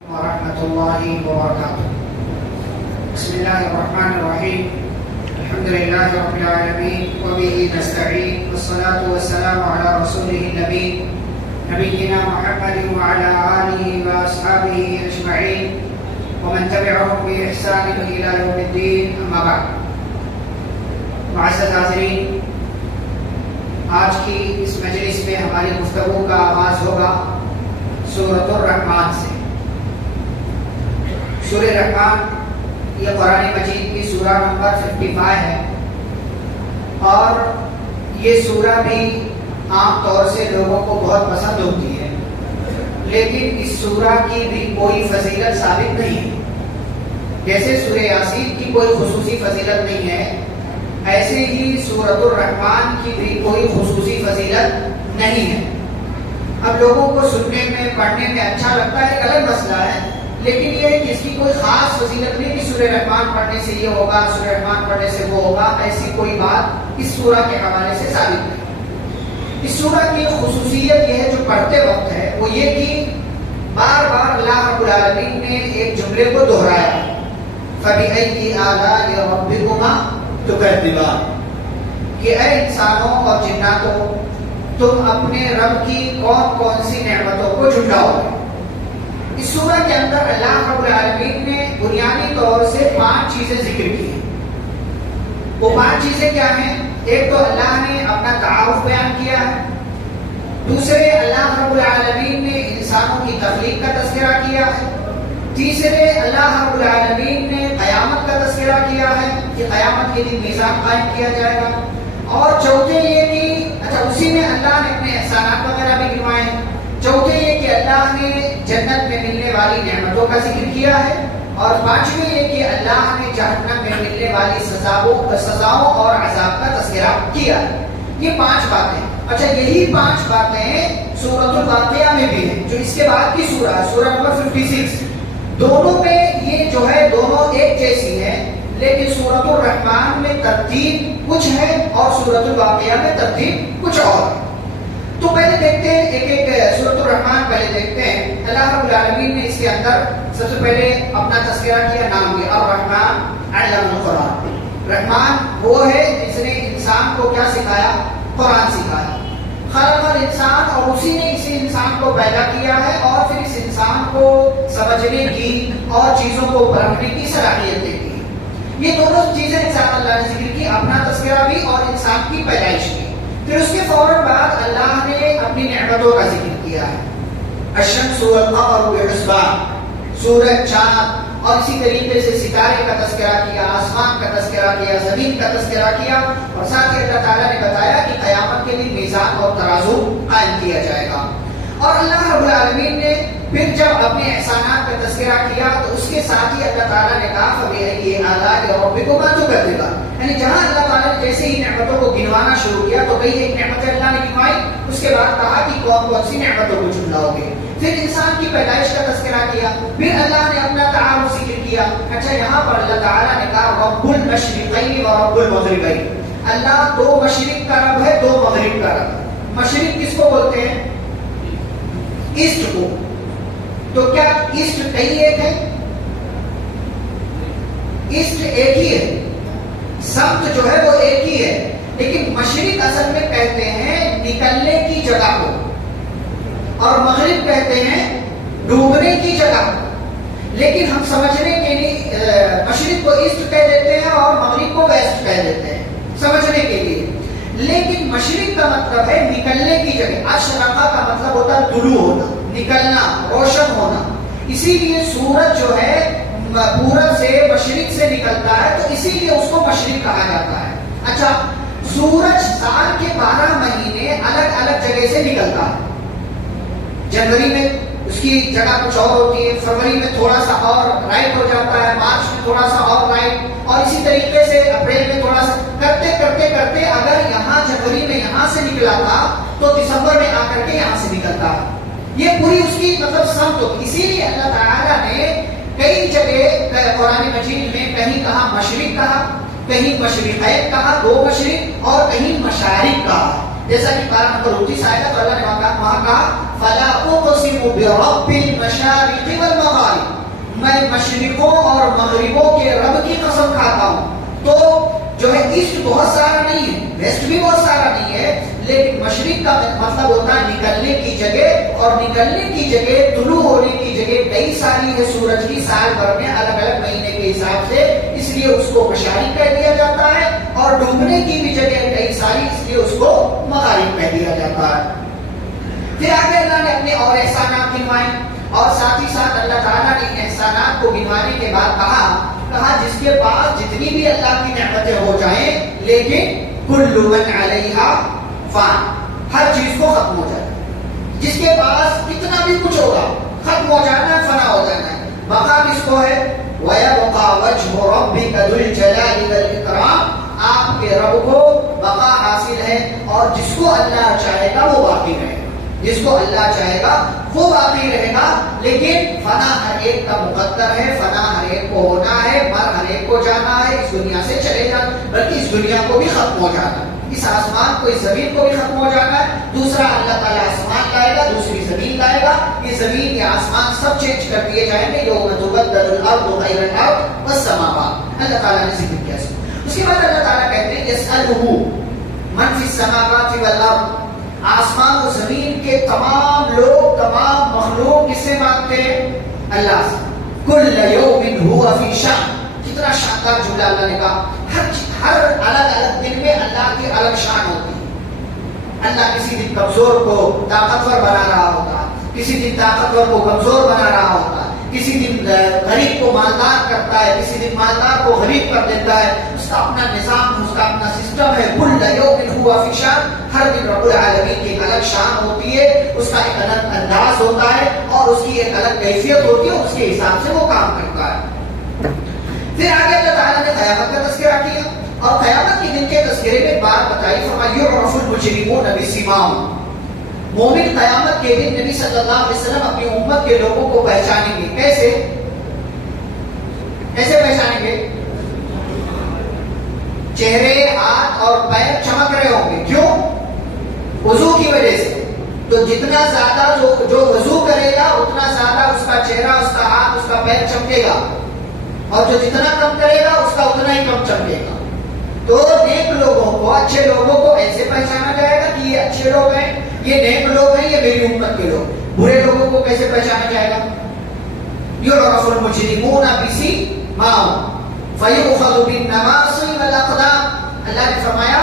ورحمة الله وبركاته. بسم الله الرحمن الرحيم. الحمد لله رب العالمين وبه نستعين والصلاة والسلام على رسوله النبي نبينا محمد وعلى آله وأصحابه أجمعين ومن تبعهم بإحسان إلى يوم الدين. أما بعد. معزز حاضرین، آج کی اس مجلس میں ہماری گفتگو کا آغاز ہوگا سورۃ الرحمن سے. سورہ رحمان یہ قرآن مجید کی سورہ نمبر 55 ہے اور یہ سورہ بھی عام طور سے لوگوں کو بہت پسند ہوتی ہے، لیکن اس سورہ کی بھی کوئی فضیلت ثابت نہیں ہے. جیسے سورہ یاسین کی کوئی خصوصی فضیلت نہیں ہے، ایسے ہی سورۃ الرحمن کی بھی کوئی خصوصی فضیلت نہیں ہے. اب لوگوں کو سننے میں پڑھنے میں اچھا لگتا ہے، ایک الگ مسئلہ ہے، لیکن یہ ہے کہ اس کی کوئی خاص فضیلت نہیں کہ سورہ رحمان پڑھنے سے یہ ہوگا، سورہ رحمان پڑھنے سے وہ ہوگا. ایسی کوئی بات اس سورہ کے حوالے سے ثابت نہیں. اس سورہ کی خصوصیت یہ ہے جو پڑھتے وقت ہے وہ یہ کہ بار بار اللہ رب العالمین نے ایک جملے کو دہرایا، فَبِأَيِّ آلَاءِ رَبِّكُمَا تُكَذِّبَانِ، کہ اے انسانوں اور جناتوں، تم اپنے رب کی کون کون سی نعمتوں کو جھٹلاؤ گے. اس سورہ کے اندر اللہ رب العالمین نے بنیادی طور سے 5 چیزیں ذکر کی ہیں. وہ 5 چیزیں کیا ہیں؟ ایک تو اللہ نے اپنا تعارف بیان کیا ہے، دوسرے اللہ رب العالمین نے انسانوں کی تخلیق کا تذکرہ کیا ہے، تیسرے اللہ رب العالمین نے قیامت کا تذکرہ کیا ہے کہ قیامت کے دن میزان قائم کیا جائے گا، اور چوتھے یہ کہ اسی میں اللہ نے اپنے احسانات وغیرہ بھی گنوائے ہیں. چوتھے یہ کہ اللہ نے جنت میں ملنے والی نعمتوں کا ذکر کیا ہے، اور پانچویں یہ کہ اللہ نے جہنم میں ملنے والی سزاؤں اور عذاب کا تذکرہ کیا ہے. یہ 5 باتیں. اچھا، یہی 5 باتیں سورۃ الواقعہ میں بھی ہیں جو اس کے بعد کی سورہ ہے، سورہ نمبر 56. دونوں میں یہ جو ہے دونوں ایک جیسی ہیں، لیکن سورۃ الرحمن میں ترتیب کچھ ہے اور سورۃ الواقعہ میں ترتیب کچھ اور ہے. تو پہلے دیکھتے ہیں ایک سورۃ الرحمن پہلے دیکھتے ہیں. اللہ رب العالمین نے اس کے اندر سب سے پہلے اپنا تذکرہ کیا، نام لیا، الرحمن علم القرآن. رحمان وہ ہے جس نے انسان کو کیا سکھایا؟ قرآن سکھایا. خلق الانسان، اور اسی نے اسی انسان کو پیدا کیا ہے اور پھر اس انسان کو سمجھنے کی اور چیزوں کو پرکھنے کی صلاحیت دی. یہ دونوں چیزیں انسان اللہ نے ذکر کی، اپنا تذکرہ بھی اور انسان کی پیدائش کی. پھر اس کے فوراً بعد اللہ نے اپنی نعمتوں کا ذکر کیا ہے، الشمس والقمر بحسبان، سورج، چاند، اور اسی طریقے سے ستارے کا تذکرہ کیا، آسمان کا تذکرہ کیا، زمین کا تذکرہ کیا، اور ساتھ ہی اللہ تعالیٰ نے بتایا کہ قیامت کے دن میزان اور ترازو قائم کیا جائے گا. اور اللہ رب العالمین نے پھر جب اپنے احسانات کا تذکرہ کیا تو اس کے ساتھ ہی اللہ تعالیٰ نے کہا فَبِأَيِّ آلَاءِ رَبِّكُمَا تُكَذِّبَانِ، یعنی جہاں اللہ تعالیٰ نے جیسے ہی نعمتوں کو گنوانا شروع کیا تو کئی ایک نعمتیں اللہ نے گنوائی، اس کے بعد کہا کہ کون کون سی نعمتوں کو جھٹلاؤ گے. پھر انسان کی پیدائش کا تذکرہ کیا، پھر اللہ نے اپنا تعارف ذکر کیا. اچھا، یہاں پر اللہ تعالیٰ نے کہا رب المشرقین و رب المغربین، اللہ 2 مشرق کا رب ہے، 2 مغرب کا رب. مشرق کس کو بولتے ہیں؟ ایسٹ کو. تو کیا ایسٹ کئی ایک ہے؟ ایسٹ ایک ہی ہے، سمت جو ہے وہ ایک ہی ہے، لیکن مشرق اصل میں کہتے ہیں نکلنے کی جگہ کو، اور مغرب کہتے ہیں ڈوبنے کی جگہ کو. لیکن ہم سمجھنے کے لیے مشرق کو ایسٹ کہہ دیتے ہیں اور مغرب کو ویسٹ کہہ دیتے ہیں سمجھنے کے لیے. لیکن مشرق کا مطلب ہے نکلنے کی جگہ. اشرقہ کا مطلب ہوتا ہے طلوع ہونا، نکلنا، روشن ہونا. اسی لیے سورج جو ہے پورب سے مشرق سے نکلتا ہے تو اسی لیے اس کو مشرق کہا جاتا ہے. اچھا، سورج سال کے 12 مہینے الگ الگ جگہ سے نکلتا ہے. جنوری میں اس کی جگہ کچھ اور ہوتی ہے، فروری میں تھوڑا سا اور رائٹ ہو جاتا ہے، مارچ میں تھوڑا سا اور رائٹ، اور اسی طریقے سے اپریل میں تھوڑا سا کرتے کرتے کرتے اگر یہاں جنوری میں یہاں سے نکلا تھا تو دسمبر میں آ کر کے یہاں سے نکلتا ہے. یہ پوری اس کی مطلب سمت ہوتی. اسی لیے اللہ تعالیٰ نے کئی جگہ قرآن مجید میں کہیں کہا مشرق کہا، کہیں مشرقین کہا، 2 مشرق، اور کہیں مشارق کہا. جیسا کہ پارہ نمبر 29 آیا تو اللہ نے وہاں کہا فَلَا أُقْسِمُ بِرَبِّ الْمَشَارِقِ وَالْمَغَارِبِ، مشرقوں اور مغربوں کے رب کی قسم کھاتا ہوں. تو جو ہے ایسٹ بہت سارا نہیں ہے، ویسٹ بھی بہت سارا نہیں ہے، لیکن مشرق کا مطلب ہوتا ہے نکلنے کی جگہ، اور نکلنے کی جگہ، طلوع ہونے کی جگہ کئی ساری ہے سورج کی سال بھر میں الگ الگ مہینے کے حساب سے، اس لیے اس کو مشارق کہہ دیا جاتا ہے. اور ڈوبنے کی بھی جگہ کئی ساری، اس لیے اس کو مغارب کہہ دیا جاتا ہے. پھر آگے اللہ نے اپنے اور احسانات گنوائے، اور ساتھ ہی ساتھ اللہ تعالیٰ نے ان احسانات کو گنوانے کے بعد کہا جس کے پاس جتنی بھی اللہ کی نعمتیں ہو جائیں، لیکن کل من علیہا فان، ہر چیز کو ختم ہو جائے. جس کے پاس کتنا بھی کچھ ہوگا ختم ہو جانا ہے، فنا ہو جانا ہے. بقا کس کو ہے؟ وَيَبْقَى وَجْهُ رَبِّكَ ذُو الْجَلَالِ وَالْإِكْرَامِ، آپ کے رب کو بقا حاصل ہے، اور جس کو اللہ چاہے گا وہ باقی رہے گا، جس کو اللہ چاہے گا وہ باقی رہے گا. لیکن فنا ہر ایک کا مقدر ہے، فنا ہر ایک کو ہونا ہے، مر ہر ایک کو جانا ہے، اس دنیا سے چلے جانا، بلکہ اس دنیا کو بھی ختم ہو جانا ہے، اس آسمان کو، اس زمین کو بھی ختم ہو جانا ہے. دوسرا اللہ تعالیٰ آسمان لائے گا، دوسری زمین لائے گا، یہ زمین یا آسمان سب چینج کر دیے جائیں گے. یوم تبدل الارض غیر الارض والسماوات، اللہ تعالیٰ نے ذکر کیا. اس کے بعد اللہ تعالیٰ کہتے ہیں یسألہ من فی السماوات والارض، آسمان و زمین کے تمام لوگ، تمام مخلوق کس سے مانگتے ہیں؟ اللہ سے. کل یوم ہوا فی شأن، کتنا شاندار جملہ اللہ نے کہا. ہر الگ الگ دن میں اللہ کی الگ شان ہوتی ہے. اللہ کسی دن کمزور کو طاقتور بنا رہا ہوتا ہے، کسی دن طاقتور کو کمزور بنا رہا ہوتا ہے، کسی دن غریب کو مالدار کرتا ہے، کسی دن مالدار کو غریب کر دیتا ہے. اس کا اپنا نظام، اس کا اپنا سسٹم ہے. کل یوم ہوا فی شأن، ہر دن رب العالمین کی ایک الگ شان ہوتی ہے، اس کا ایک الگ انداز ہوتا ہے، اور اس کی ایک الگ کیفیت ہوتی ہے، اس کے حساب سے وہ کام کرتا ہے. پھر آگے اللہ تعالیٰ نے قیامت کا تذکرہ کیا، اور قیامت کے دن کے تذکرے میں بات بتائی، فرمایا یعرف المجرمون بسیماہم، مومن قیامت کے دن نبی صلی اللہ علیہ وسلم اپنی امت کے لوگوں کو پہچانیں گے. کیسے پہچانیں گے؟ چہرے، ہاتھ اور پیر چمک رہے ہوں گے. کیوں؟ وضو کی وجہ سے. تو جتنا زیادہ جو وضو کرے گا اتنا زیادہ اس کا چہرہ، اس کا ہاتھ، اس کا پیر چمکے گا، اور جو جتنا کم کرے گا اس کا اتنا ہی کم چمکے گا. تو نیک لوگوں کو، اچھے لوگوں کو ایسے پہچانا جائے گا کہ یہ اچھے لوگ ہیں، یہ نیک لوگ ہیں، یہ میری امت کے لوگ. برے لوگوں کو کیسے پہچانا جائے گا؟ یعرف المجرمون بسیماہم فیؤخذ بالنواصی والاقدام، اللہ نے فرمایا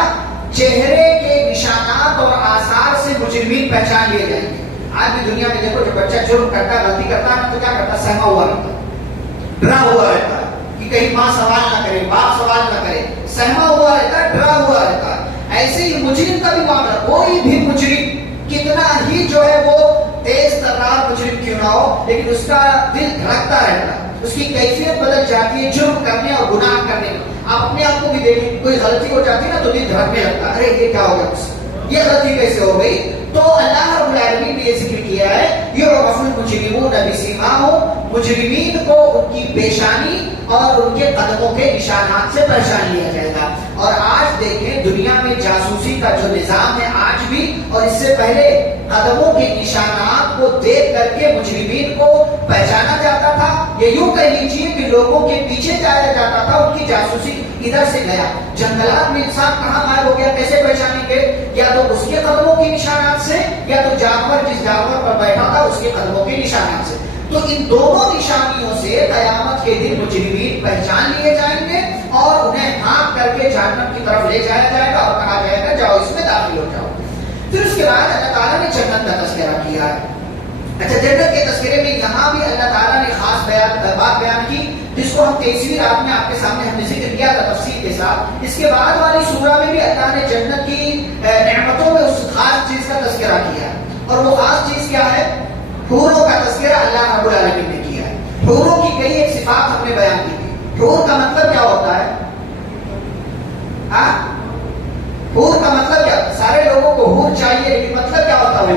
چہرے کے نشانات اور آثار سے مجرمین پہچان لیے جائیں گے. آج بھی دنیا میں دیکھو، جب بچہ جرم کرتا ہے، غلطی کرتا ہے تو کیا کرتا ہے؟ سہما ہوا رہتا ہے، ڈرا ہوا رہتا ہے کہ کہیں ماں سوال نہ کرے، باپ سوال نہ کرے، سہما ہوا رہتا ہے، ڈرا ہوا رہتا ہے. ایسے ہی مجرم کا بھی معاملہ، کوئی بھی مجرم کتنا ہی جو ہے وہ تیز ترار مجرم کیوں نہ ہو، لیکن اس کا دل دھڑکتا رہتا ہے، اس کی کیفیت بدل جاتی ہے جرم کرنے اور گناہ کرنے میں. آپ اپنے آپ کو بھی دیکھیں، کوئی غلطی ہو جاتی ہے نا تو دل دھڑکنے لگتا ہے، ارے یہ کیا ہو گیا مجھ سے، یہ غلطی کیسے ہو گئی. تو اللہ رب العالمین نے یہ ذکر کیا ہے، یعرف المجرمون بسیماہم، مجرمین کو ان کی پیشانی اور ان کے قدموں کے نشانات سے پہچان لیا جائے گا. اور آج دیکھیں دنیا میں جاسوسی کا جو نظام ہے آج بھی، اور اس سے پہلے قدموں کے نشانات کو دیکھ کر کے مجرمین کو پہچانا جاتا تھا. یہ یوں کہہ لیجیے کہ لوگوں کے پیچھے جایا جاتا تھا، ان کی جاسوسی ادھر سے گیا. جنگلات میں انسان کہاں غائب ہو گیا، کیسے پہچانیں گے؟ یا تو اس کے قدموں کے نشانات سے، یا تو جانور جس جانور پر بیٹھا تھا اس کے قدموں کے نشانات سے. تو ان دونوں نشانیوں سے قیامت کے دن مجرمین پہچان لیے جائیں گے، اور انہیں ہانک کر کے جہنم کی طرف لے جایا جائے گا اور کہا جائے گا جاؤ اس میں داخل ہو جاؤ. پھر اس کے بعد اللہ تعالیٰ نے جنت کا تذکرہ کیا ہے. اچھا، جنت کے تذکرے میں یہاں بھی اللہ تعالیٰ نے خاص بات بیان کی، جس کو ہم 23ویں رات میں آپ کے سامنے ہم نے ذکر کیا تھا تفصیل کے ساتھ. اس کے بعد والی سورہ میں بھی اللہ نے جنت کی نعمتوں میں اس خاص چیز کا تذکرہ کیا ہے. اور وہ خاص چیز کیا ہے؟ حوروں کا تذکرہ اللہ رب العالمین نے کیا ہے. حوروں کی کئی ایک صفات ہم نے بیان کی تھی. حور کا مطلب کیا ہوتا ہے؟ حور کا مطلب کیا؟ سارے لوگوں کو حور چاہیے، لیکن مطلب کیا ہوتا ہے؟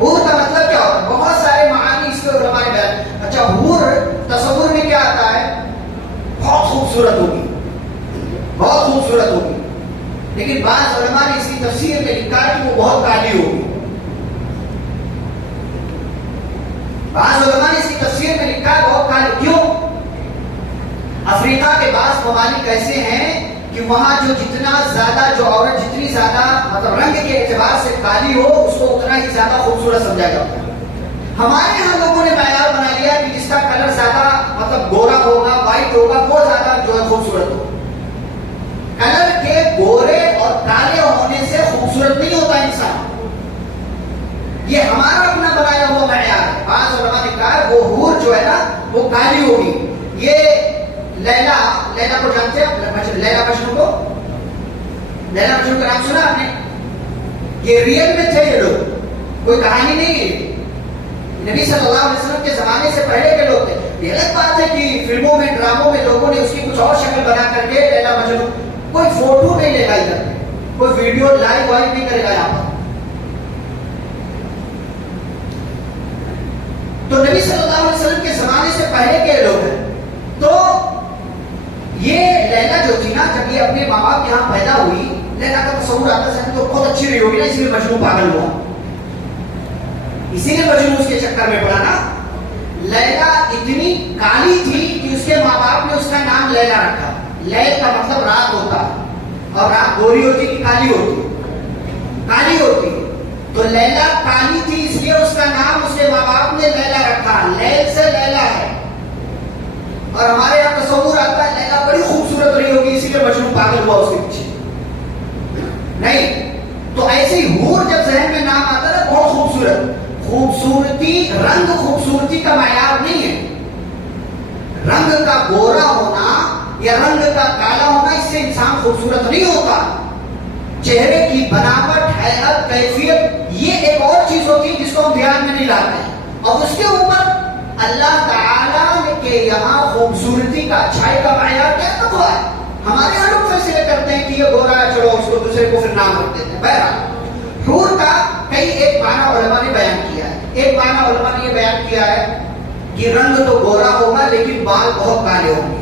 حور کا مطلب کیا ہوتا ہے؟ بہت سارے معانی اس کے علماء نے بیان. اچھا، حور تصور میں کیا آتا ہے؟ بہت خوبصورت ہوگی، بہت خوبصورت ہوگی، لیکن بعض علماء نے اس کی تفسیر میں لکھا کہ وہ بہت کالی ہوگی. بعض علماء نے اس کی تفسیر میں لکھا ہے بہت کال کیوں؟ افریقہ کے بعض ممالک ایسے ہیں کہ وہاں جو جتنا زیادہ جو عورت جتنی زیادہ مطلب رنگ کے اعتبار سے کالی ہو اس کو اتنا ہی زیادہ خوبصورت سمجھا جاتا ہے. ہمارے یہاں لوگوں نے معیار بنا لیا کہ جس کا کلر زیادہ مطلب گورا ہوگا وائٹ ہوگا وہ زیادہ جو ہے خوبصورت ہوگا. کلر کے گورے اور کالے ہونے سے خوبصورت نہیں ہوتا انسان. یہ ہمارا اپنا بنایا ہوا معیار ہے. بعض علماء نے کہا وہ حور جو ہے نا وہ کالی ہوگی. یہ لیلا کو جانتے ہیں؟ لیلا مجنون کو، لیلا مجنون کا نام سنا آپ نے؟ یہ ریئل میں تھے یہ لوگ، کوئی کہانی نہیں ہے. نبی صلی اللہ علیہ وسلم کے زمانے سے پہلے کے لوگ تھے. یہ الگ بات ہے کہ فلموں میں ڈراموں میں لوگوں نے اس کی کچھ اور شکل بنا کر کے لیلا مجنون. کوئی فوٹو نہیں لے گا ادھر، کوئی ویڈیو لائیو وائیو نہیں کرے گا یہاں پر. تو نبی صلی اللہ علیہ وسلم کے زمانے سے پہلے کے لوگ ہیں. تو یہ لیلا جو تھی نا جب یہ اپنے ماں باپ کے یہاں پیدا ہوئی، لیلا کا تصور آتا ہے تو بہت اچھی رہی ہوگی نا، اسی لیے مجنون پاگل ہوا، اسی لیے مجنون اس کے چکر میں پڑا نا. لیلا اتنی کالی تھی کہ اس کے ماں باپ نے اس کا نام لیلا رکھا. لیل کا مطلب رات ہوتا ہے، اور رات گوری ہوتی کہ کالی ہوتی؟ کالی ہوتی. تو لیلا کالی تھی اس لیے اس کا نام اس کے ماں باپ نے لیلا رکھا. لیل سے لیلا ہے. اور ہمارے یہاں تصور آتا ہے لیلا بڑی خوبصورت رہی ہوگی اسی لیے مجنون پاگل ہوا اس کے پیچھے. نہیں، تو ایسے ہی حور جب ذہن میں نام آتا ہے بہت خوبصورت. خوبصورتی رنگ خوبصورتی کا معیار نہیں ہے. رنگ کا گورا ہونا یا رنگ کا کالا ہونا اس سے انسان خوبصورت نہیں ہوتا. چہرے کی بناوٹ، حیات، کیفیت یہ ایک اور چیز ہوتی ہے جس کو ہم دھیان میں نہیں لاتے ہیں. اور اس کے اوپر اللہ تعالیٰ کے یہاں خوبصورتی کا، اچھائی کا معیار کیا ہوا ہے؟ ہمارے یہاں لوگ فیصلے کرتے ہیں کہ یہ گورا ہے چلو اس کو دوسرے کو پھر نام رکھ دیتے ہیں. بہرحال حور کا کئی ایک معنی علماء نے بیان کیا ہے. ایک معنی علماء نے یہ بیان کیا ہے کہ رنگ تو گورا ہوگا لیکن بال بہت کالے ہوں گے.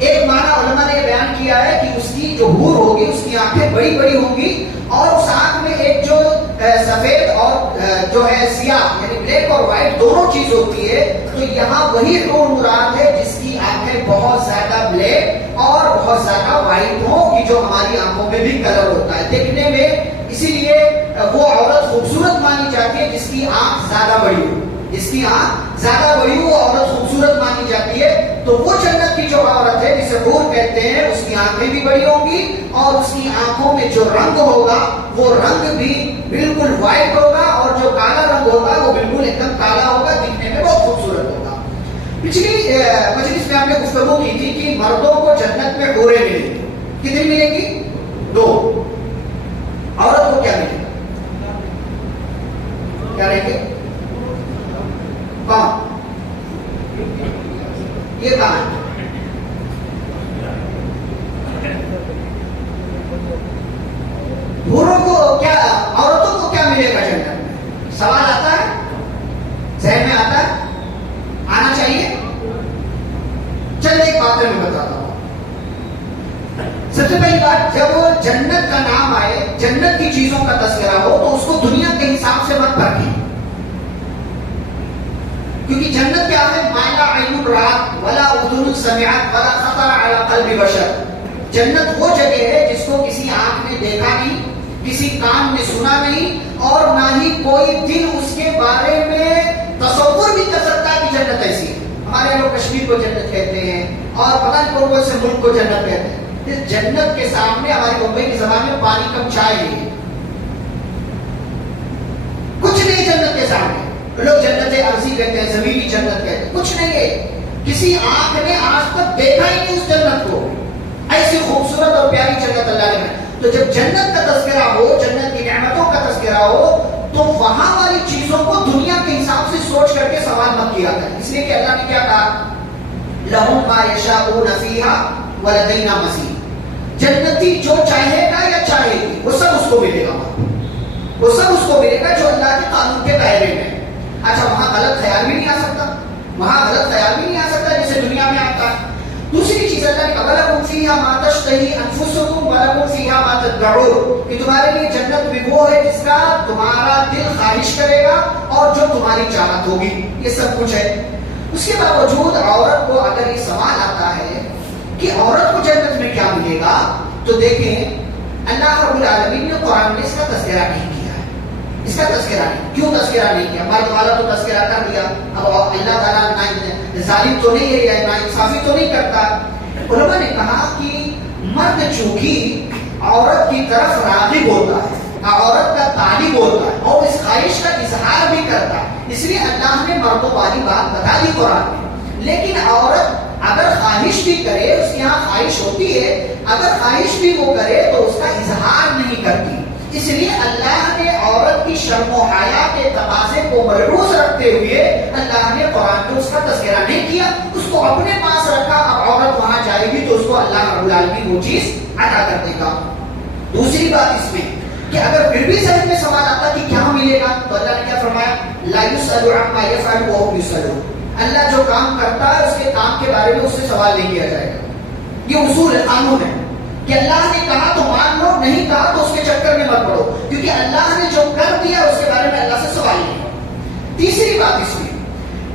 ایک معنی علماء نے یہ بیان کیا ہے کہ اس کی جو حور ہوگی اس کی آنکھیں بڑی بڑی ہوں گی اور اس آنکھ میں ایک جو سفید اور جو ہے سیاہ یعنی بلیک اور وائٹ دونوں چیز ہوتی ہے. تو یہاں وہی حور مراد ہے جس کی آنکھیں بہت زیادہ بلیک اور بہت زیادہ وائٹ ہوں کہ جو ہماری آنکھوں میں بھی کلر ہوتا ہے دیکھنے میں. اسی لیے وہ عورت خوبصورت مانی جاتی ہے جس کی آنکھ زیادہ بڑی ہو. جس کی آنکھ زیادہ بڑی ہو عورت خوبصورت مانی جاتی ہے. تو وہ جنت کی جو عورت ہے جسے حور کہتے ہیں اس کی آنکھیں بھی بڑی ہوں گی اور اس کی آنکھوں میں جو رنگ ہوگا وہ رنگ بھی بالکل وائٹ ہوگا اور جو کالا رنگ ہوگا وہ بالکل ایک دم کالا ہوگا، دکھنے میں بہت خوبصورت ہوگا. پچھلی مجلس میں ہم نے گفتگو کی تھی کہ مردوں کو جنت میں حوریں ملیں گی. کتنی ملیں گی؟ 2. عورت کو کیا ملے گا؟ کیا رہیں گے؟ کون؟ یہ کہاں ہے؟ حوروں کو کیا، عورتوں کو کیا ملے گا جنت میں؟ سوال آتا ہے، ذہن میں آتا ہے، آنا چاہیے. چل ایک بات میں بتاتا ہوں. سب سے پہلی بات، جب جنت کا نام آئے، جنت کی چیزوں کا تذکرہ ہو تو اس کو دنیا کے حساب سے مت پرکھیں. کیونکہ جنت کیا ہے؟ ما لا عین رات ولا اذن سمعت ولا خطر علی قلب بشر. جنت وہ جگہ ہے جس کو کسی آنکھ نے دیکھا نہیں، کسی کان نے سنا نہیں اور نہ ہی کوئی دل اس کے بارے میں تصور بھی کر سکتا ہے کہ جنت ایسی ہے. ہمارے لوگ کشمیر کو جنت کہتے ہیں اور پتہ نہیں کون سے ملک کو جنت کہتے ہیں. اس جنت کے سامنے ہماری بمبئی کے زمانے میں پانی کم چائے نہیں ہے، کچھ نہیں. جنت کے سامنے لوگ جنت عرضی کہتے ہیں، زمینی جنت کہتے ہیں، کچھ نہیں ہے. کسی آنکھ نے آج تک دیکھا ہی نہیں اس جنت کو. ایسی خوبصورت اور پیاری جنت اللہ نے. تو جب جنت کا تذکرہ ہو، جنت کی نعمتوں کا تذکرہ ہو تو وہاں والی چیزوں کو دنیا کے حساب سے سوچ کر کے سوال مت کیا کریں. اس لیے کہ اللہ نے کیا کہا؟ لہم ما یشاؤون فیہا ولدینا مزید. جنتی جو چاہے گا یا چاہے گی وہ سب اس کو ملے گا، وہ سب اس کو ملے گا جو اللہ کے قانون کے دائرے میں. اچھا وہاں غلط خیال بھی نہیں آ سکتا، وہاں غلط خیال بھی نہیں آ سکتا جیسے دنیا میں آتا ہے. دوسری چیز اللہ نے فیہا ما تشتہی انفسکم ولکم فیہا ما تدعون، کہ تمہارے لیے جنت میں وہ ہے جس کا تمہارا دل خواہش کرے گا اور جو تمہاری چاہت ہوگی، یہ سب کچھ ہے۔ اس کے باوجود عورت کو اگر یہ سوال آتا ہے کہ عورت کو جنت میں کیا ملے گا، تو دیکھیں اللہ رب العالمین نے قرآن میں اس کا تذکرہ نہیں کیا ہے۔ اس کا تذکرہ نہیں، کیوں تذکرہ نہیں کیا؟ مرد والا تو تذکرہ کر دیا، اب اللہ تعالیٰ ظالم تو نہیں ہے، نا انصافی تو نہیں کرتا۔ علماء نے کہا کہ مرد چونکہ عورت کی طرف راغب ہوتا ہے، عورت کا طالب ہوتا ہے اور اس خواہش کا اظہار بھی کرتا ہے، اس لیے اللہ نے مردوں والی بات بتا دی قرآن میں۔ لیکن عورت اگر خواہش بھی کرے، اس کے یہاں خواہش ہوتی ہے، اگر خواہش بھی وہ کرے تو اس کا اظہار نہیں کرتی، اس لیے اللہ نے عورت کی شرم و حیا کے تقاضے کو ملحوظ رکھتے ہوئے اللہ نے قرآن میں اس کا تذکرہ نہیں کیا، اس کو اپنے پاس رکھا۔ اب عورت وہاں جائے گی تو اس کو اللہ رب العالمین وہ چیز عطا کر دے گا۔ دوسری بات اس میں کہ اگر پھر بھی ذہن میں سوال آتا کہ کیا ملے گا، تو اللہ نے کیا فرمایا؟ لا يسأل عما يفعل وهم يسألون، اللہ جو کام کرتا ہے اس کے کام کے بارے میں اس سے سوال نہیں کیا جائے گا۔ یہ اصول ہے، قانون ہے کہ اللہ نے کہا تو مان لو، نہیں کہا تو اس کے چکر میں مت پڑو، کیونکہ اللہ نے جو کر دیا اس کے بارے میں اللہ سے سوال نہیں کرو۔ تیسری بات اس میں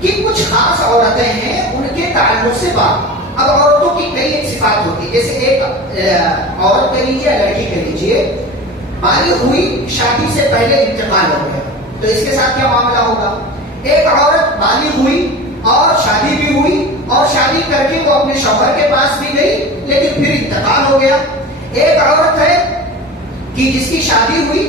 کہ کچھ خاص عورتیں ہیں، ان کے تعلق سے بات، اب عورتوں کی کئی ایک صفات ہوتی ہے، جیسے ایک عورت کہہ لیجیے، لڑکی کہہ لیجیے، بالغ ہوئی، شادی سے پہلے انتقال ہو گیا، تو اس کے ساتھ کیا معاملہ ہوگا؟ ایک عورت بالغ ہوئی اور شادی بھی ہوئی، اور شادی کر کے وہ اپنے شوہر کے پاس بھی گئی لیکن پھر انتقال ہو گیا۔ ایک عورت ہے کہ جس کی شادی ہوئی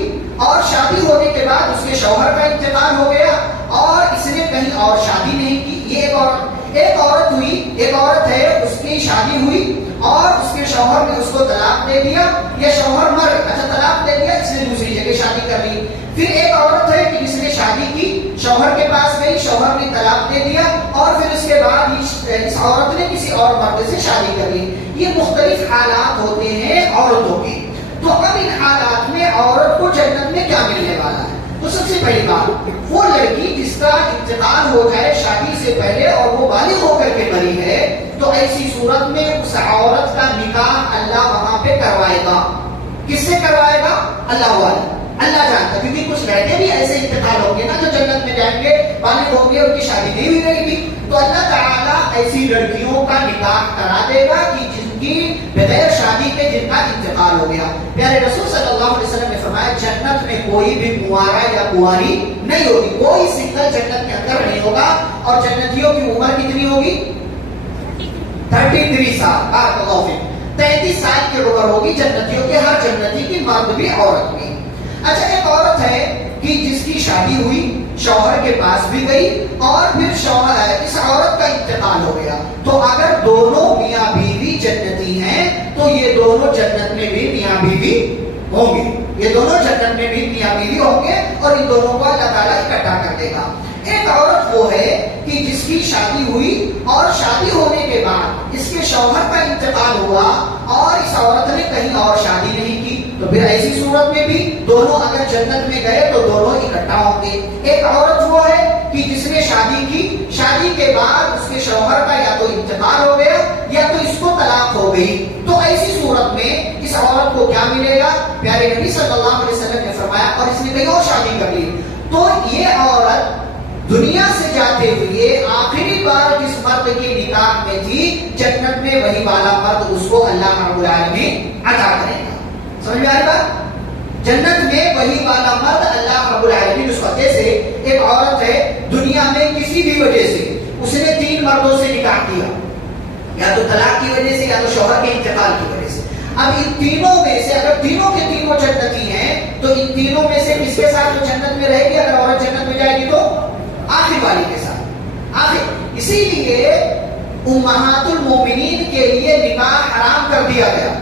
اور شادی ہونے کے بعد اس کے شوہر کا انتقال ہو گیا اور اس نے کہیں اور شادی نہیں کی، یہ ایک عورت۔ ایک عورت ہوئی، ایک عورت ہے اس کی شادی ہوئی اور اس کے شوہر نے اس کو طلاق دے دیا، یا شوہر مر گیا، اچھا طلاق دے دیا، اس نے دوسری جگہ شادی کر لی۔ پھر ایک عورت ہے کہ جس نے شادی کی، شوہر کے پاس گئی، شوہر نے طلاق دے دیا اور پھر اس کے بعد اس عورت نے کسی اور مرد سے شادی کر لی۔ یہ مختلف حالات ہوتے ہیں عورتوں کے۔ تو اب ان حالات میں عورت کو جنت میں کیا ملنے والا ہے؟ تو سب سے پہلی بات، وہ لڑکی جس کا انتقال ہو جائے شادی سے پہلے اور وہ بالغ ہو کر کے مری ہے، تو ایسی صورت میں اس عورت کا نکاح اللہ وہاں پہ کروائے گا۔ کس سے کروائے گا؟ اللہ والے، اللہ جانتا، کیونکہ کچھ لڑکے بھی ایسے انتقال ہوں گے نا جو جنت میں جائیں گے، بالغ ہوں گے، ان کی شادی نہیں ہوئی رہے گی، تو اللہ تعالیٰ ایسی لڑکیوں کا نکاح کرا دے گا کہ جن کی بغیر شادی کے جن کا انتقال ہو گیا۔ پیارے رسول صلی اللہ علیہ وسلم نے فرمایا جنت میں کوئی بھی کنوارا یا کنواری نہیں ہوگی، کوئی سنگل جنت کے اندر نہیں ہوگا، اور جنتیوں کی عمر کتنی ہوگی؟ 33 سال، بارک اللہ فیک، 33 سال کی عمر ہوگی جنتیوں کے، ہر جنتی کی، مرد بھی عورت بھی۔ اچھا، ایک عورت ہے کہ جس کی شادی ہوئی، شوہر کے پاس بھی گئی اور پھر شوہر ہے، اس عورت کا انتقال ہو گیا، تو اگر دونوں میاں بیوی جنتی ہیں تو یہ دونوں جنت میں بھی میاں بیوی ہوں گے، یہ دونوں جنت میں بھی میاں بیوی ہوں گے اور ان دونوں کو اللہ تعالیٰ اکٹھا کر دے گا۔ ایک عورت وہ ہے کہ جس کی شادی ہوئی اور شادی ہونے کے بعد اس کے شوہر کا انتقال ہوا اور اس عورت نے کہیں اور شادی نہیں کی، تو پھر ایسی صورت میں بھی دونوں اگر جنت میں گئے تو دونوں اکٹھا ہوں گے۔ ایک عورت وہ ہے کہ جس نے شادی کی، شادی کے بعد اس کے شوہر کا یا تو انتقال ہو گیا یا تو اس کو طلاق ہو گئی، تو ایسی صورت میں اس عورت کو کیا ملے گا؟ پیارے نبی صلی اللہ علیہ وسلم نے فرمایا، اور اس نے کہیں اور شادی کر لی، تو یہ عورت دنیا سے جاتے ہوئے آخری بار جس مرد کی نکاح میں تھی، جنت میں وہی والا مرد اس کو اللہ رب العالمین عطا کرے گا۔ سمجھ میں آئی بات؟ جنت میں وہی والا مرد اللہ رب العالمین اس کو، جیسے ایک عورت ہے دنیا میں کسی بھی وجہ سے اس نے 3 مردوں سے نکاح کیا، یا تو طلاق کی وجہ سے یا تو شوہر کے انتقال کی وجہ سے، اب ان تینوں میں سے اگر تینوں کے تینوں جنتی ہیں تو ان تینوں میں سے کس کے ساتھ وہ جنت میں رہے گی؟ اگر عورت جنت میں جائے گی تو آخر والی کے ساتھ، آخر۔ اسی لیے امہات المومنین کے لیے نکاح حرام کر دیا گیا،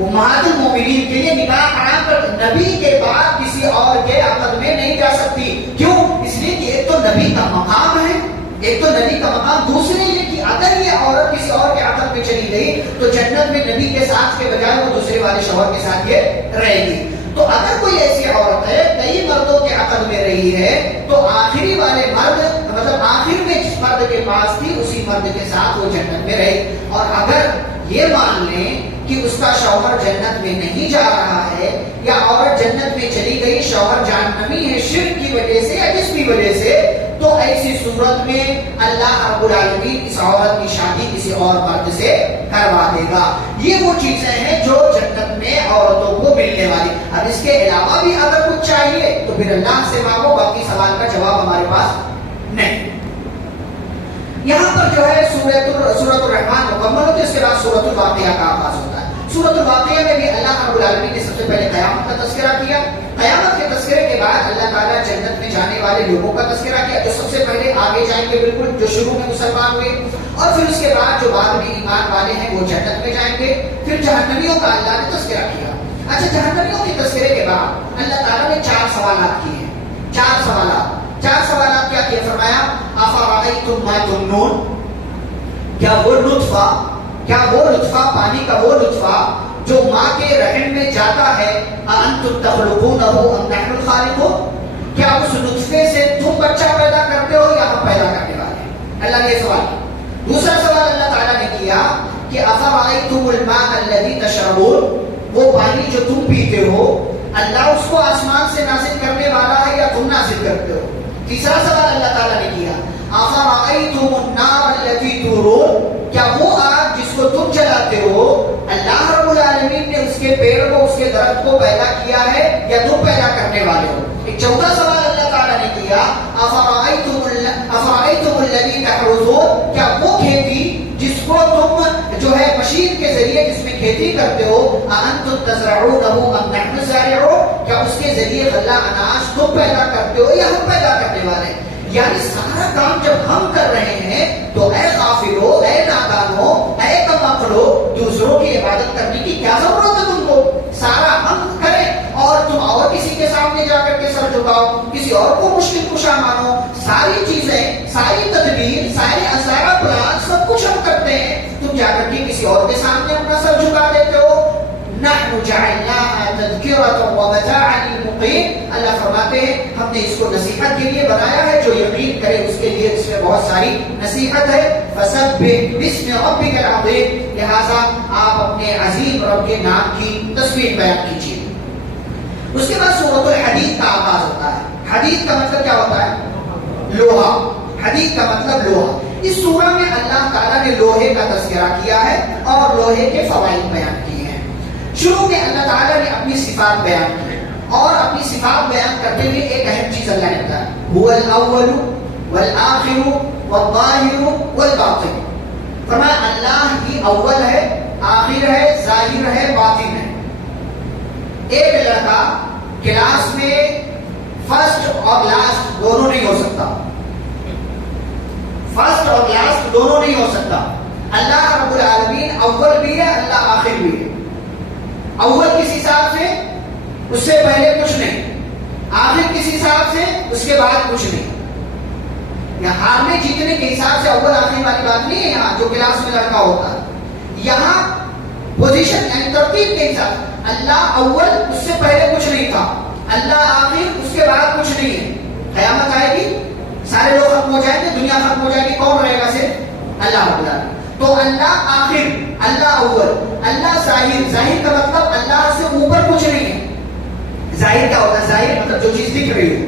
امہات المومنین کے لیے نکاح حرام کر، نبی کے بعد کسی اور کے عقد میں نہیں جا سکتی، کیوں؟ اس لیے کہ ایک تو نبی کا مقام ہے، ایک تو نبی کا مقام، دوسرے یہ کہ اگر یہ عورت کسی اور کے عقد میں چلی گئی تو جنت میں نبی کے ساتھ کے بجائے وہ دوسرے والے شوہر کے ساتھ یہ رہے گی۔ تو اگر کوئی ایسی عورت ہے کئی مردوں کے عقد میں رہی ہے تو آخری والے مرد، مطلب آخر میں مرد کے پاس تھی اسی مرد کے ساتھ وہ جنت میں رہی. اور اگر یہ مان لیں کہ اس کا شوہر جنت میں نہیں جا رہا ہے یا عورت جنت میں چلی گئی شوہر جہنمی ہے شرک کی وجہ سے یا جس بھی وجہ سے, تو ایسی صورت میں اللہ رب العالمین اس عورت کی شادی کسی اور مرد سے کروا دے گا. یہ وہ چیزیں ہیں جو جنت میں عورتوں کو ملنے والی. اب اس کے علاوہ بھی اگر کچھ چاہیے تو پھر اللہ سے مانگو, باقی سوال کا جواب ہمارے پاس نہیں. یہاں پر جو ہے سورۃ الرحمن مکمل ہوتی ہے, اس کے بعد سورۃ الواقعہ کا آغاز ہوتا ہے. سورۃ الواقعہ میں بھی اللہ رب العالمین نے سب سے پہلے قیامت کا تذکرہ کیا. قیامت کے تذکرے کے بعد اللہ تعالیٰ جنت میں جانے والے لوگوں کا تذکرہ کیا جو سب سے پہلے آگے جائیں گے بالکل, جو شروع میں مسلمان ہوئے, اور پھر اس کے بعد جو بعد میں ایمان والے ہیں وہ جنت میں جائیں گے. پھر جہنمیوں کا اللہ نے تذکرہ کیا. اچھا, جہنمیوں کے تذکرے کے بعد اللہ تعالیٰ نے 4 سوالات کیے ہیں. 4 سوالات کیا کیا؟ فرمایا افرأیتم ما تمنون, کیا وہ لطفہ پانی کا وہ لطفہ جو ماں کے رحم میں جاتا ہے, انتم تخلقونہ ام نحن الخالقون, کیا اس لطفے سے تم بچہ پیدا کرتے ہو یا ہم پیدا کرنے والے ہیں؟ اللہ نے یہ سوال کیا. دوسرا سوال اللہ تعالیٰ نے کیا کہ افرأیتم الماء الذی تشربون, وہ پانی جو تم پیتے ہو اللہ اس کو آسمان سے نازل کرنے والا ہے یا تم نازل کرتے ہو؟ تیسرا سوال اللہ تعالیٰ نے کیا افرأیتم النار التي تورون, کیا وہ آگ جس کو تم جلاتے ہو اللہ رب العالمین نے اس کے پیڑ کو اس کے درخت کو پیدا کیا ہے یا تم پیدا کرنے والے ہو؟ ایک چوتھا سوال اللہ تعالیٰ نے کیا افرأیتم الذی تحرثون, کیا وہ کھیتی جس کو تم جو ہے مشین کے ذریعے جس میں کھیتی کرتے ہو انتم تزرعونہ ام نحن الزارعون, کیا اس کے ذریعے غلہ اناج تم پیدا کرتے ہو یا ہم پیدا کرنے والے ہیں؟ یعنی سارا کام جب ہم کر رہے ہیں تو اے غافلو, اے نادانو, اے کم عقلو, دوسروں کی عبادت کرنے کی کیا ضرورت ہے تم کو؟ سارا ہم کریں اور تم اور کسی کے سامنے جا کر کے سر جھکاؤ, کسی اور کو مشکل کشا مانو. ساری چیزیں, ساری تدبیر, سارا پلان سب کچھ ہم کرتے ہیں, تم جا کر کے کسی اور کے سامنے اپنا سر جھکا دیتے ہو. نحن جعلناها تذکرة ومتاعا للمقیم, اللہ فرماتے ہیں ہم نے اس کو نصیحت کے لیے بنایا ہے, جو یقین کرے اس کے لیے اس میں بہت ساری نصیحت ہے. فسبح باسم ربک العظیم, لہذا آپ اپنے عظیم رب کے نام کی تسبیح بیان کیجیے. اس کے بعد سورۃ الحدید کا آغاز ہوتا ہے. حدید کا مطلب کیا ہوتا ہے؟ لوہا. حدید کا مطلب لوہا. اس سورہ میں اللہ تعالیٰ نے لوہے کا تذکرہ کیا ہے اور لوہے کے فوائد بیان کیے ہیں. شروع میں اللہ تعالیٰ نے اپنی صفات بیان کی اور اپنی صفات بیان کرتے ہوئے ایک اہم چیز اللہ نے بتایا, هو الاول والآخر والظاہر والباطن. فرمایا اللہ ہی اول ہے, آخر ہے, ظاہر ہے, باطن ہے. ایک لڑکا کلاس میں فرسٹ اور لاسٹ دونوں نہیں ہو سکتا. فرسٹ اور لاسٹ دونوں نہیں ہو سکتا. اللہ رب العالمین اول بھی ہے, اللہ آخر بھی ہے. اول کس حساب سے, اس سے پہلے کچھ نہیں, آخر کس حساب سے, اس کے بعد کچھ نہیں. یہاں ہارنے جیتنے کے حساب سے اول آخر والی بات نہیں ہے. یہاں جو کلاس میں لڑکا ہوتا ہے, یہاں پوزیشن یعنی ترتیب کے حساب سے اللہ اول, اس سے پہلے کچھ نہیں تھا, اللہ آخر, اس کے بعد کچھ نہیں ہے. قیامت آئے گی, سارے لوگ ختم ہو جائیں گے, دنیا ختم ہو جائے گی, کون رہے گا صرف اللہ رب العالمین. تو اللہ آخر, اللہ اول, اللہ ظاہر. ظاہر کا مطلب اللہ سے اوپر کچھ نہیں ہے. ظاہر کیا ہوتا ہے؟ ظاہر مطلب جو چیز دکھ رہی ہو.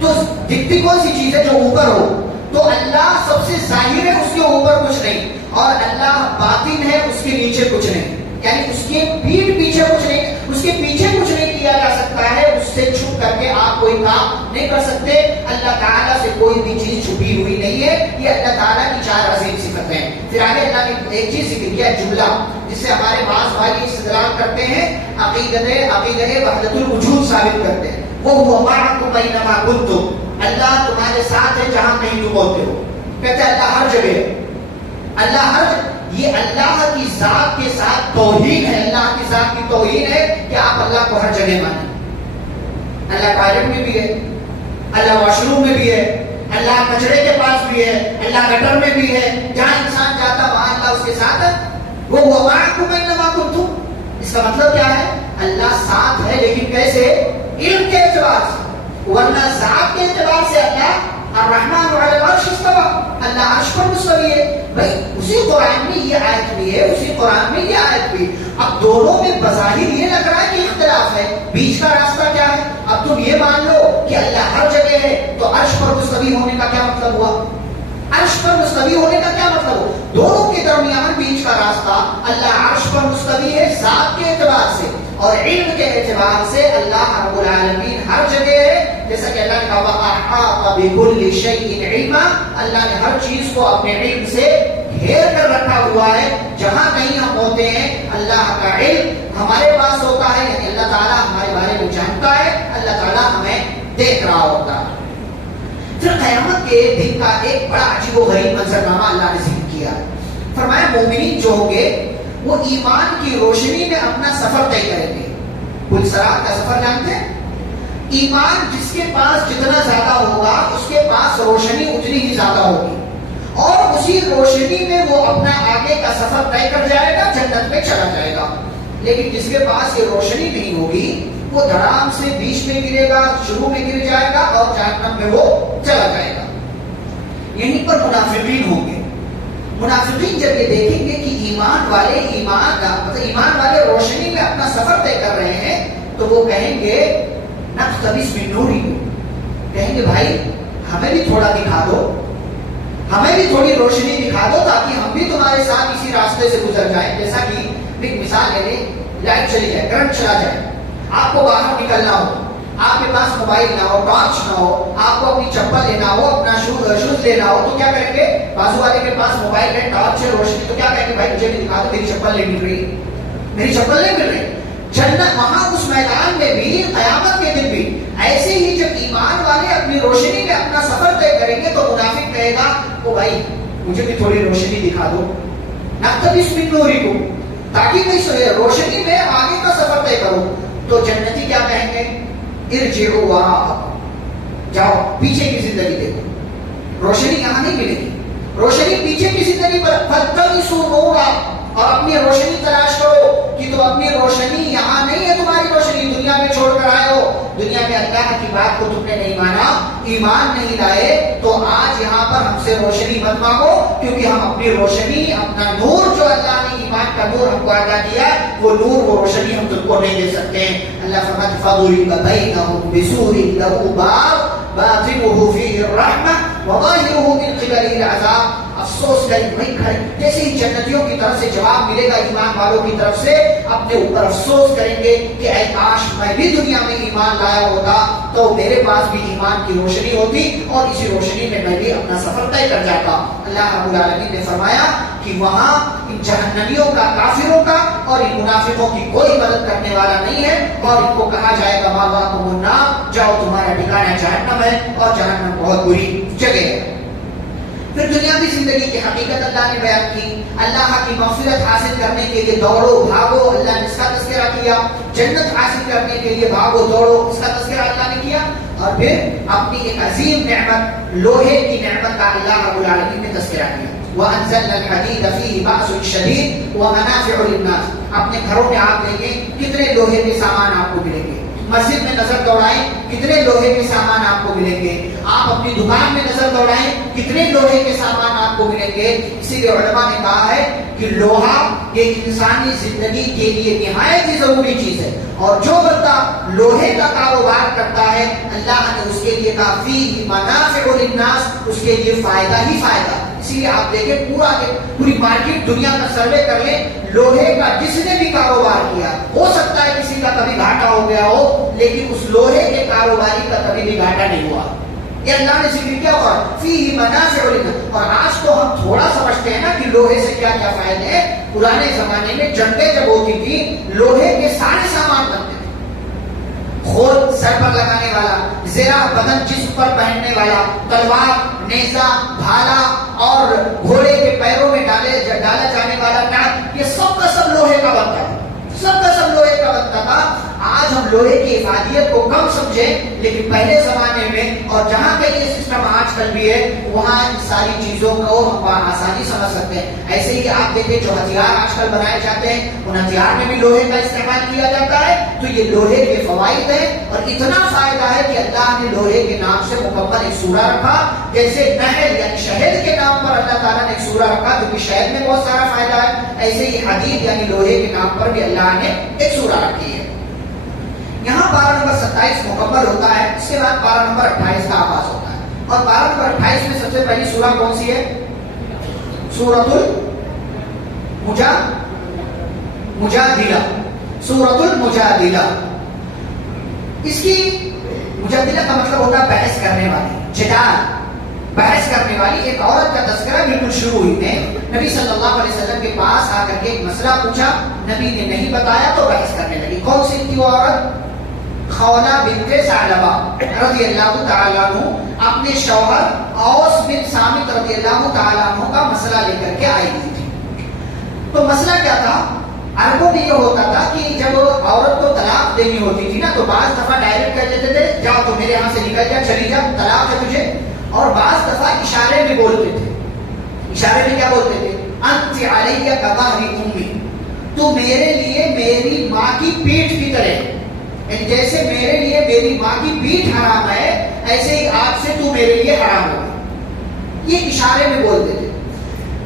تو دکھتی کون سی چیز ہے؟ جو اوپر ہو. تو اللہ سب سے ظاہر ہے, اس کے اوپر کچھ نہیں. اور اللہ باطن ہے, اس کے نیچے کچھ نہیں. یعنی اس کے پیٹھ پیچھے کچھ نہیں, اس کے پیچھے کچھ نہیں کیا جا سکتا ہے. اس سے چھپ کر کے آپ کوئی کام نہیں کر سکتے. اللہ تعالیٰ سے کوئی بھی چیز چھپی ہوئی نہیں ہے. یہ اللہ تعالیٰ کی 4 عظیم صفتیں ہیں. پھر آگے اللہ نے ایک چیز ذکر کیا, جملہ, جس سے ہمارے بعض بھائی استدلال کرتے ہیں, عقیدت وحدت الوجود ثابت کرتے ہیں. وہ معکم اینما کنتم, اللہ تمہارے ساتھ ہے جہاں کہیں تم ہوتے ہو. کہتے ہیں اللہ ہر جگہ ہے. اللہ ہر جگہ, یہ اللہ کی ذات کے ساتھ توحید ہے. اللہ کی ذات کی توحید ہے کہ آپ اللہ کو ہر جگہ مانیں. اللہ ٹوائلٹ میں بھی ہے, اللہ واش روم میں بھی ہے, اللہ کچرے کے پاس بھی ہے, اللہ گٹر میں بھی ہے. جہاں انسان جاتا وہاں اللہ اس کے ساتھ ہے. وہ معکم اینما کنتم, اس کا مطلب کیا ہے؟ اللہ ساتھ ہے, لیکن کیسے؟ علم کے اعتبار سے, ورنہ ذات کے اعتبار سے اللہ الرحمن علی العرش استوى, اللہ بھائی اسی قرآن میں یہ آیت بھی ہے، اسی قرآن میں یہ آیت بھی. اب دونوں میں بظاہر یہ لگ رہا ہے کہ اختلاف ہے، بیچ کا راستہ کیا ہے؟ اب تم یہ مان لو کہ اللہ ہر جگہ ہے، تو عرش پر مستوی ہونے کا کیا مطلب ہوا؟ عرش پر مستوی ہونے کا کیا مطلب ہو؟ دونوں کے درمیان بیچ کا راستہ، اللہ عرش پر مستوی ہے ذات کے اعتبار سے، اور علم کے اعتبار سے اللہ رب العالمین ہر جگہ ہے. جیسا کہ اللہ نے کہا وَأَحَاطَ بِكُلِّ شَيْءٍ عِلْمًا، اللہ نے ہر چیز کو اپنے علم سے گھیر کر رکھا ہوا ہے. جہاں کہیں ہم ہوتے ہیں اللہ کا علم ہمارے پاس ہوتا ہے، یعنی اللہ تعالیٰ ہمارے بارے میں جانتا ہے، اللہ تعالیٰ ہمیں دیکھ رہا ہوتا ہے. پھر قیامت کے دن کا ایک بڑا عجیب و غریب منظرنامہ اللہ نے ذکر کیا. فرمایا مومنین جو ہوں گے وہ ایمان کی روشنی میں اپنا سفر طے کریں گے. پل صراط کا سفر جانتے ہیں؟ ایمان جس کے پاس جتنا زیادہ ہوگا اس کے پاس روشنی اتنی ہی زیادہ ہوگی، اور اسی روشنی میں وہ اپنا آگے کا سفر طے کر جائے گا، جنت میں چلا جائے گا. لیکن جس کے پاس یہ روشنی نہیں ہوگی وہ دھڑام سے بیچ میں گرے گا، شروع میں گر جائے گا اور جہنم میں وہ چلا جائے گا. یہیں پر منافقین ہوں گے. منافقین جب یہ دیکھیں گے کہ ایمان والے روشنی میں اپنا سفر طے کر رہے ہیں تو وہ کہیں گے نقتبس من نورکم، کہیں گے بھائی ہمیں بھی تھوڑا دکھا دو، ہمیں بھی تھوڑی روشنی دکھا دو تاکہ ہم بھی تمہارے ساتھ اسی راستے سے گزر جائیں. جیسا کہ ایک مثال لے لیں، لائٹ چلی جائے، کرنٹ چلا جائے، آپ کو باہر نکلنا ہو، آپ کے پاس موبائل نہ ہو، ٹارچ نہ ہو، آپ کو اپنی چپل لینا ہو، اپنا شوز لینا ہو، تو کیا کریں گے؟ بازو والے کے پاس موبائل ہے، ٹارچ ہے، روشنی، تو کیا کہیں گے؟ بھائی مجھے بھی دکھا دو، میری چپل نہیں مل رہی، میری چپل نہیں مل رہی. جنت وہاں اس میدان میں بھی، قیامت کے دن بھی ایسے ہی جب ایمان والے اپنی روشنی میں اپنا سفر طے کریں گے تو منافق کہے گا او بھائی مجھے بھی تھوڑی روشنی دکھا دو، نقتبس من نورکم، تاکہ میں روشنی میں آگے کا سفر طے کروں. تو جنتی کیا کہیں گے؟ ارجعوا وراءکم، جاؤ پیچھے کی زندگی دیکھو، روشنی یہاں نہیں ملے گی، روشنی پیچھے کی زندگی پر. فالتمسوا نورا، اور اپنی روشنی تلاش کرو کہ تم اپنی روشنی یہاں نہیں ہے، تمہاری روشنی دنیا میں چھوڑ کر آئے ہو، دنیا میں اللہ کی بات کو تم نے نہیں مانا، ایمان نہیں لائے، تو آج یہاں پر ہم سے روشنی مت مانگو، کیونکہ ہم اپنی روشنی، اپنا نور جو اللہ نے ایمان کا نور ہم کو عطا کیا ہے، وہ نور، وہ روشنی ہم تم کو نہیں دے سکتے ہیں. اللہ فرماتا ہے فَضُرِبَ بَيْنَهُمْ بِسُورٍ لَهُ بَابٌ بَاطِنُهُ فِيهِ الرَّحْمَةُ وَظَاهِرُهُ مِنْ قِبَلِهِ الْعَذَابُ. افسوس کریں بھائی کھڑے، جیسے ہی جنتیوں کی طرف سے جواب ملے گا ایمان والوں کی طرف سے، اپنے اوپر افسوس کریں گے کہ اے کاش میں بھی دنیا میں ایمان لایا ہوتا تو میرے پاس بھی ایمان کی روشنی ہوتی اور اسی روشنی میں میں بھی اپنا سفر طے کر جاتا. اللہ رب العالمین نے فرمایا کہ وہاں ان جہنمیوں کا، کافروں کا اور ان منافقوں کی کوئی مدد کرنے والا نہیں ہے، اور ان کو کہا جائے گا مأواکم النار، جاؤ تمہارا ٹھکانہ جہنم ہے، اور جہنم بہت بری جگہ ہے. پھر دنیاوی زندگی کی حقیقت اللہ نے بیان کی. اللہ کی مغفرت حاصل کرنے کے لیے دوڑو بھاگو، اللہ نے اس کا تذکرہ کیا. جنت حاصل کرنے کے لیے بھاگو دوڑو، اس کا تذکرہ اللہ نے کیا. اور پھر اپنی ایک عظیم نعمت، لوہے کی نعمت کا اللہ رب العالمین نے تذکرہ کیا. وَأَنزَلْنَا الْحَدِيدَ فِيهِ بَأْسٌ شَدِيدٌ وَمَنَافِعُ لِلنَّاسِ. اپنے گھروں میں آپ دیکھیں کتنے لوہے کے سامان آپ کو ملیں گے. مسجد میں نظر دوڑائیں کتنے لوہے کے سامان آپ کو ملیں گے. آپ اپنی دکان میں نظر دوڑائیں کتنے لوہے کے سامان آپ کو ملیں گے. اسی لیے علماء نے کہا ہے کہ لوہا ایک انسانی زندگی کے لیے نہایت ہی ضروری چیز ہے، اور جو بندہ لوہے کا کاروبار کرتا ہے اللہ نے اس کے لیے کافی منافع للناس، اس کے لیے فائدہ ہی فائدہ. اسی لیے آپ دیکھیں پوری مارکیٹ دنیا کا سروے کر لیں، لوہے کا جس نے بھی کاروبار کیا، ہو سکتا ہے کسی کا کبھی گھاٹا ہو گیا ہو، لیکن اس لوہے کے کاروباری کا کبھی بھی گھاٹا نہیں ہوا. یہ اللہ نے ذکر کیا ہوا فیہ منافع للناس. اور آج تو ہم تھوڑا سمجھتے ہیں نا کہ لوہے سے کیا کیا فائدے ہیں. پرانے زمانے میں جنگیں جب ہوتی تھی لوہے کے سارے سامان بنتے تھے. خود سر پر لگانے والا، زیرہ بدن جسم پر پہننے والا، تلوار، نیزہ، بھالا اور گھوڑے کے پیروں میں ڈالا جانے والا نعل، یہ سب کا سب لوہے کا بنتا تھا، سب کا سب لوہے کا بنتا تھا. آج ہم لوہے کی افادیت کو کم سمجھیں، لیکن پہلے زمانے میں اور جہاں کا یہ سسٹم آج کل بھی ہے وہاں ان ساری چیزوں کو ہم آسانی سمجھ سکتے ہیں. ایسے ہی آپ دیکھیں جو ہتھیار آج کل بنائے جاتے ہیں ان ہتھیار میں بھی لوہے کا استعمال کیا جاتا ہے. تو یہ لوہے کے فوائد ہیں اور اتنا فائدہ ہے کہ اللہ نے لوہے کے نام سے مکمل ایک سورہ رکھا. جیسے نحل یعنی شہد کے نام پر اللہ تعالیٰ نے ایک سورہ رکھا کیونکہ شہد میں بہت سارا فائدہ ہے, ایسے ہی حدید یعنی لوہے کے نام پر بھی اللہ نے ایک سورہ رکھی ہے. یہاں پارہ نمبر 27 مکمل ہوتا ہے, اس کے بعد پارہ نمبر 28 کا آغاز ہوتا ہے. اور پارہ نمبر 28 میں سب سے پہلی سورہ کون سی ہے؟ سورۃ المجادلہ. سورۃ المجادلہ, اس کی مجادلہ کا مطلب ہوتا ہے بحث کرنے والی, جدال بحث کرنے والی. ایک عورت کا تذکرہ بالکل شروع ہوئی نے نبی صلی اللہ علیہ وسلم کے پاس آ کر کے ایک مسئلہ پوچھا, نبی نے نہیں بتایا تو بحث کرنے لگی. کون سی تھی وہ عورت؟ خولہ بنت ثعلبہ رضی اللہ تعالیٰ عنہ اپنے شوہر اوس بن صامت رضی اللہ تعالیٰ عنہ کا مسئلہ لے کر کے آئی ہوئی تھی. تو مسئلہ کیا تھا؟ عربوں میں یہ ہوتا تھا کہ جب عورت کو طلاق دینی ہوتی تھی نا تو بعض دفعہ ڈائریکٹ کہہ دیتے تھے جاؤ تو میرے یہاں سے نکل جا, چلی جا, طلاق ہے تجھے. اور بعض دفعہ اشارے میں بولتے تھے. اشارے میں کیا بولتے تھے؟ انت علیہ کظہر امی, تو میرے لیے میری ماں کی پیٹھ کی طرح, یعنی جیسے میرے لیے میری ماں کی پیٹھ حرام ہے ایسے ہی آج سے تو میرے لیے حرام ہو. یہ اشارے میں بولتے تھے.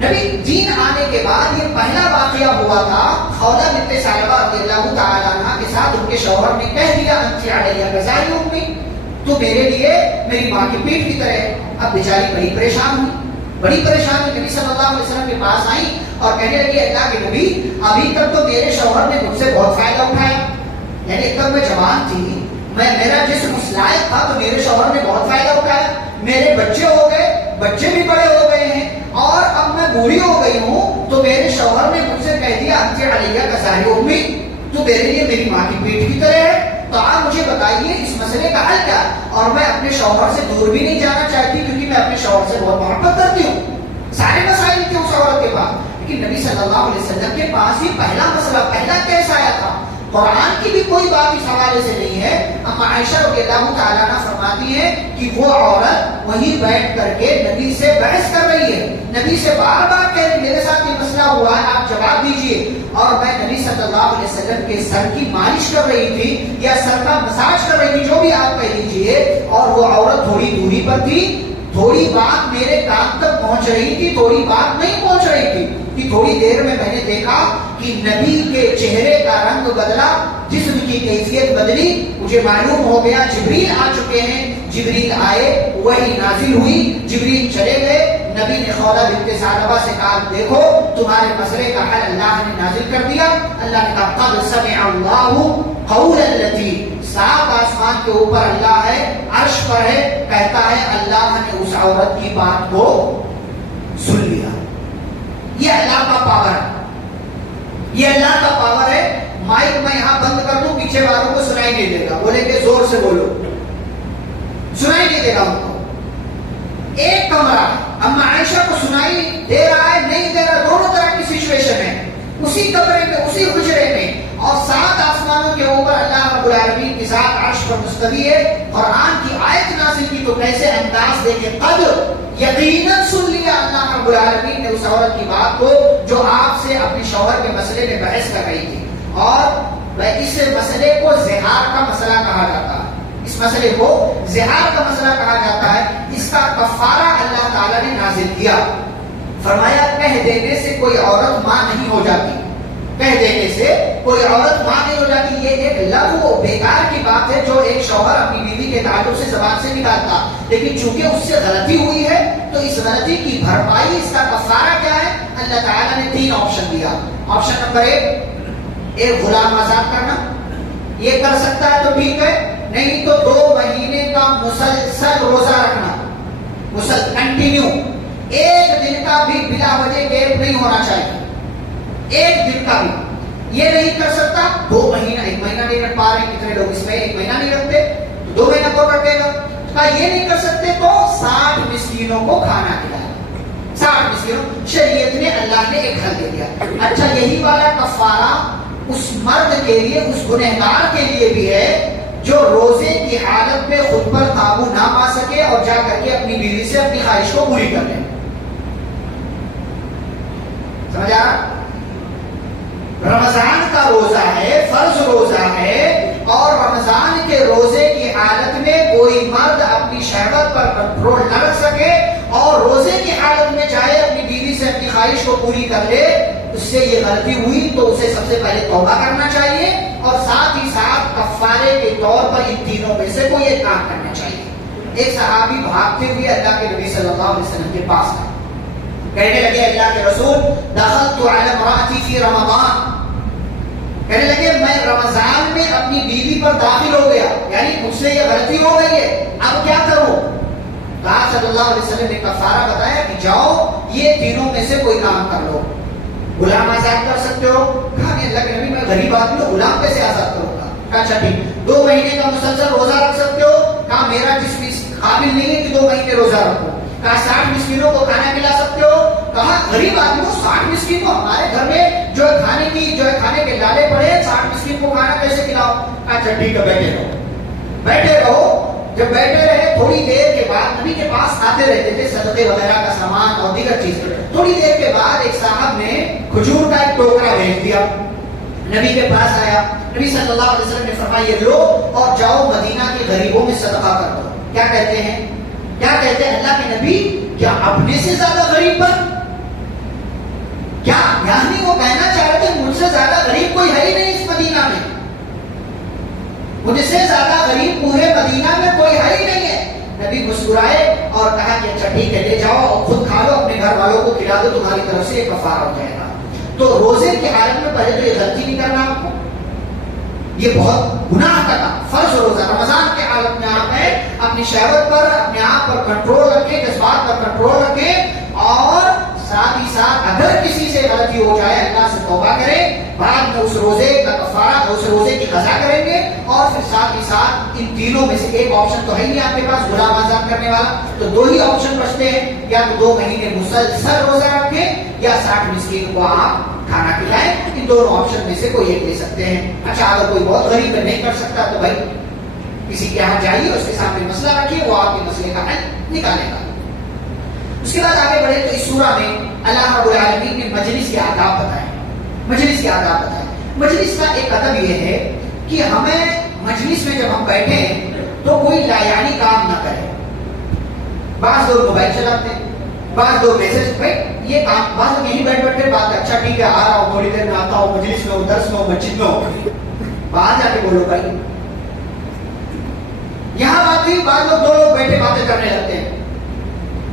نبی دین آنے کے بعد یہ پہلا واقعہ ہوا تھا خولہ بنت ثعلبہ رضی اللہ تعالیٰ عنہ کے ساتھ. ان کے شوہر نے کہہ دیا انت علیہ کظہر امی, تو میرے لیے میری ماں کی پیٹھ کی طرح. اب بیچاری بڑی پریشان ہوئی, بڑی پریشان ہوئی, نبی صلی اللہ علیہ وسلم کے پاس آئی اور کہنے لگی اللہ کے نبی ابھی تک تو میرے شوہر نے مجھ سے بہت فائدہ اٹھایا, یعنی ایک تک میں جوان تھی, میرا جسم اس لائق تھا تو میرے شوہر نے بہت فائدہ اٹھایا. میرے بچے ہو گئے, بچے بھی بڑے ہو گئے ہیں, اور اب میں بوڑھی ہو گئی ہوں تو میرے شوہر نے مجھ سے کہہ دیا انت علیہ کظہر امی, تو میرے لیے میری ماں کی پیٹھ کی طرح ہے. تو آپ مجھے بتائیے اس مسئلے کا حل کیا؟ اور میں اپنے شوہر سے دور بھی نہیں جانا چاہتی کیونکہ میں اپنے شوہر سے بہت محبت کرتی ہوں. سارے مسائل تھے اس عورت کے پاس, لیکن نبی صلی اللہ علیہ وسلم کے پاس ہی پہلا مسئلہ, پہلا کیس آیا تھا. قرآن کی بھی کوئی بات اس حوالے سے نہیں ہے. اما عائشہ رضی اللہ تعالیٰ عنہ فرماتی ہے کہ وہ عورت وہیں بیٹھ کر کے نبی سے بحث کر رہی ہے, نبی سے بار بار کہہ رہی میرے ساتھ یہ مسئلہ ہوا ہے آپ جواب دیجئے. اور میں نبی صلی اللہ علیہ وسلم کے سر کی مالش کر رہی تھی یا سر کا مساج کر رہی تھی, جو بھی آپ کہہ لیجئے, اور وہ عورت تھوڑی دوری پر تھی. تھوڑی بات میرے کان تک پہنچ رہی تھی, تھوڑی بات نہیں پہنچ رہی تھی. کہ تھوڑی دیر میں نے دیکھا کہ نبی کے چہرے کا رنگ بدلا, جسم کی کیفیت بدلی. مجھے معلوم ہو گیا جبریل آ چکے ہیں. جبریل آئے, وحی نازل ہوئی, جبریل چلے گئے. نبی نے خولہ بنت ثعلبہ سے کہا دیکھو تمہارے مسئلے کا حل اللہ نے نازل کر دیا. اللہ نے کہا قد سمع اللہ قول التی, سات آسمان کے اوپر اللہ ہے, عرش پر ہے, کہتا ہے اللہ نے اس عورت کی بات کو سن لیا. یہ اللہ کا پاور ہے, یہ اللہ کا پاور ہے. مائک میں یہاں بند کر دوں, پیچھے والوں کو سنائی نہیں دے گا, بولیں گے زور سے بولو, سنائی نہیں دے گا ان کو. ایک کمرہ اما عائشہ کو سنائی دے رہا ہے, نہیں دے رہا, دونوں طرح کی سچویشن ہے. اسی کمرے میں, اسی حجرے میں, اور سات آسمانوں کے اوپر اللہ رب العالمین کی ذات عرش پر مستوی ہے. قرآن کی آیت نازل کی تو کیسے انداز دیکھے, قد یقیناً سن لیا اللہ رب العالمین نے اس عورت کی بات کو جو آپ سے اپنے شوہر کے مسئلے میں بحث کر رہی تھی. اور اس مسئلے کو زہار کا مسئلہ کہا جاتا ہے. اس مسئلے کو زہار کا مسئلہ کہا جاتا ہے. اس کا کفارہ اللہ تعالیٰ نے نازل کیا. فرمایا کہہ دینے سے کوئی عورت ماں نہیں ہو جاتی, کہہ دینے سے کوئی عورت ماں نہیں ہو جاتی. یہ ایک لغو بیکار کی بات ہے جو ایک شوہر اپنی بیوی کے تعلق سے زبان سے نکالتا, لیکن چونکہ اس سے غلطی ہوئی ہے تو اس غلطی کی بھرپائی, اس کا کفارہ کیا ہے؟ اللہ تعالیٰ نے 3 آپشن دیا. آپشن نمبر 1, ایک غلام آزاد کرنا. یہ کر سکتا ہے تو ٹھیک ہے, نہیں تو 2 مہینے کا مسلسل روزہ رکھنا, مسلسل کنٹینیو, ایک دن کا بھی بلا وجہ گیپ نہیں ہونا چاہیے, ایک دن کا بھی. یہ نہیں کر سکتا 2 مہینہ, 1 مہینہ نہیں رکھ پا رہے, کتنے لوگ اس میں 1 مہینہ نہیں رکھتے, 2 مہینہ کو رکھے گا. یہ نہیں کر سکتے تو 60 مسکینوں کو کھانا کھلایا, 60 مسکینوں. شریعت نے, اللہ نے ایک حل دے دیا. اچھا یہی والا کفارہ اس مرد کے لیے, اس گنہگار کے لیے بھی ہے جو روزے کی حالت میں خود پر قابو نہ پا سکے اور جا کر کے اپنی بیوی سے اپنی خواہش کو پوری کر لے. سمجھ آ رہا؟ رمضان کا روزہ ہے، فرض روزہ ہے، اور رمضان کے روزے کی حالت میں کوئی مرد اپنی شہوت پر کنٹرول نہ رکھ سکے اور روزے کی حالت میں چاہے اپنی بیوی سے اپنی خواہش کو پوری کر لے، اس سے یہ غلطی ہوئی تو اسے سب سے پہلے توبہ کرنا چاہیے اور ساتھ ہی ساتھ کفارے کے طور پر ان تینوں میں سے کوئی ایک کام کرنا چاہیے. ایک صحابی بھاگتے ہوئے اللہ کے نبی صلی اللہ علیہ وسلم کے پاس آئے، کہنے لگے اللہ کے رسول دخلت علی امراتی فی رمضان، کہنے لگے میں رمضان میں اپنی بیوی پر داخل ہو گیا، یعنی مجھ سے یہ غلطی ہو گئی ہے، اب کیا کروں؟ کہا صلی اللہ علیہ وسلم نے کفارہ بتایا کہ جاؤ یہ تینوں میں سے کوئی کام کر لو. غلام آزاد کر سکتے ہو؟ کہا نہیں اللہ کے نبی میں غریب آدمی ہوں، غلام کیسے آزاد کروں گا؟ کہا اچھا ٹھیک. 2 مہینے کا مسلسل روزہ رکھ سکتے ہو؟ کہا میرا جسم قابل نہیں ہے کہ 2 مہینے روزہ رکھوں. کہا 60 مسکینوں کو کھانا کھلا سکتے ہو؟ کہا غریب آدمی ہوں، 60 مسکین کو ہمارے گھر میں جو ہے کھانے کے لالے پڑے، 60 مسکین کو کھانا کیسے کھلاؤ؟ اچھا ٹھیک ہے بیٹھے رہو. بیٹھے رہو. جب بیٹھے رہے تھوڑی دیر کے بعد نبی کے پاس آتے رہتے تھے صدقے وغیرہ کا سامان اور دیگر چیز. تھوڑی دیر کے بعد ایک صاحب نے کھجور کا ایک ٹوکرا بھیج دیا، نبی کے پاس آیا. نبی صلی اللہ علیہ وسلم نے فرمایا یہ لو اور جاؤ مدینہ کے غریبوں میں صدقہ کر دو. کیا کہتے ہیں؟ کیا کہتے ہیں اللہ کے نبی؟ کیا اپنے سے زیادہ غریب پر؟ کیا یعنی وہ کہنا چاہ رہے تھے مجھ سے زیادہ غریب کوئی ہے ہی نہیں اس مدینہ میں، مجھ سے زیادہ غریب پورے مدینہ میں کوئی ہے ہی نہیں ہے. نبی مسکرائے اور کہا کہ اچھا ٹھیک ہے لے جاؤ اور خود کھا لو، اپنے گھر والوں کو کھلا دو، تمہاری طرف سے ایک کفارہ ہو جائے گا. تو روزے کی حالت میں پہلے تو یہ غلطی نہیں کرنا آپ کو، یہ بہت گناہ کا کام. فرض روزہ رمضان کے حالت میں آپ ہیں اپنی شہوت پر اپنے آپ پر کنٹرول رکھیں، جذبات پر کنٹرول رکھیں، اور ساتھ ہی ساتھ اگر کسی سے غلطی ہو جائے اللہ سے توبہ کریں، بعد میں اس روزے کا کفارہ اس روزے کی قضا کریں گے. اور پھر ساتھ ہی ساتھ ان تینوں میں سے ایک آپشن تو ہے ہی آپ کے پاس غلام آزاد کرنے والا، تو 2 ہی آپشن بچتے ہیں، یا تو 2 مہینے مسلسل روزہ رکھیں یا 60 مسکین کو آپ کھانا کھلائیں. ان دونوں آپشن میں سے کوئی ایک لے سکتے ہیں. اچھا اگر کوئی بہت غریب نہیں کر سکتا تو بھائی کسی کے یہاں جائیے، اس کے سامنے مسئلہ رکھیے، وہ آپ کے مسئلے کا حل نکالے گا. اس کے بعد آگے بڑھے تو اس سورہ میں اللہ رب العالمین نے مجلس کے آداب بتائے. مجلس کے آداب بتائے. مجلس کا ایک ادب یہ ہے کہ ہمیں مجلس میں جب ہم بیٹھے تو کوئی لایانی کام نہ کرے. بعض لوگ موبائل چلاتے ہیں، بعض لوگ میسج بھائی یہ کام، بعض لوگ یہیں بیٹھ بیٹھے بات ہے اچھا ٹھیک ہے آ رہا ہوں تھوڑی دیر میں آتا ہوں، مجلس میں ہوں، درس میں ہوں، مسجد میں ہوں، باہر جا کے بولو بھائی. یہاں بات ہوئی بعض لوگ 2 لوگ بیٹھے باتیں کرنے لگتے ہیں،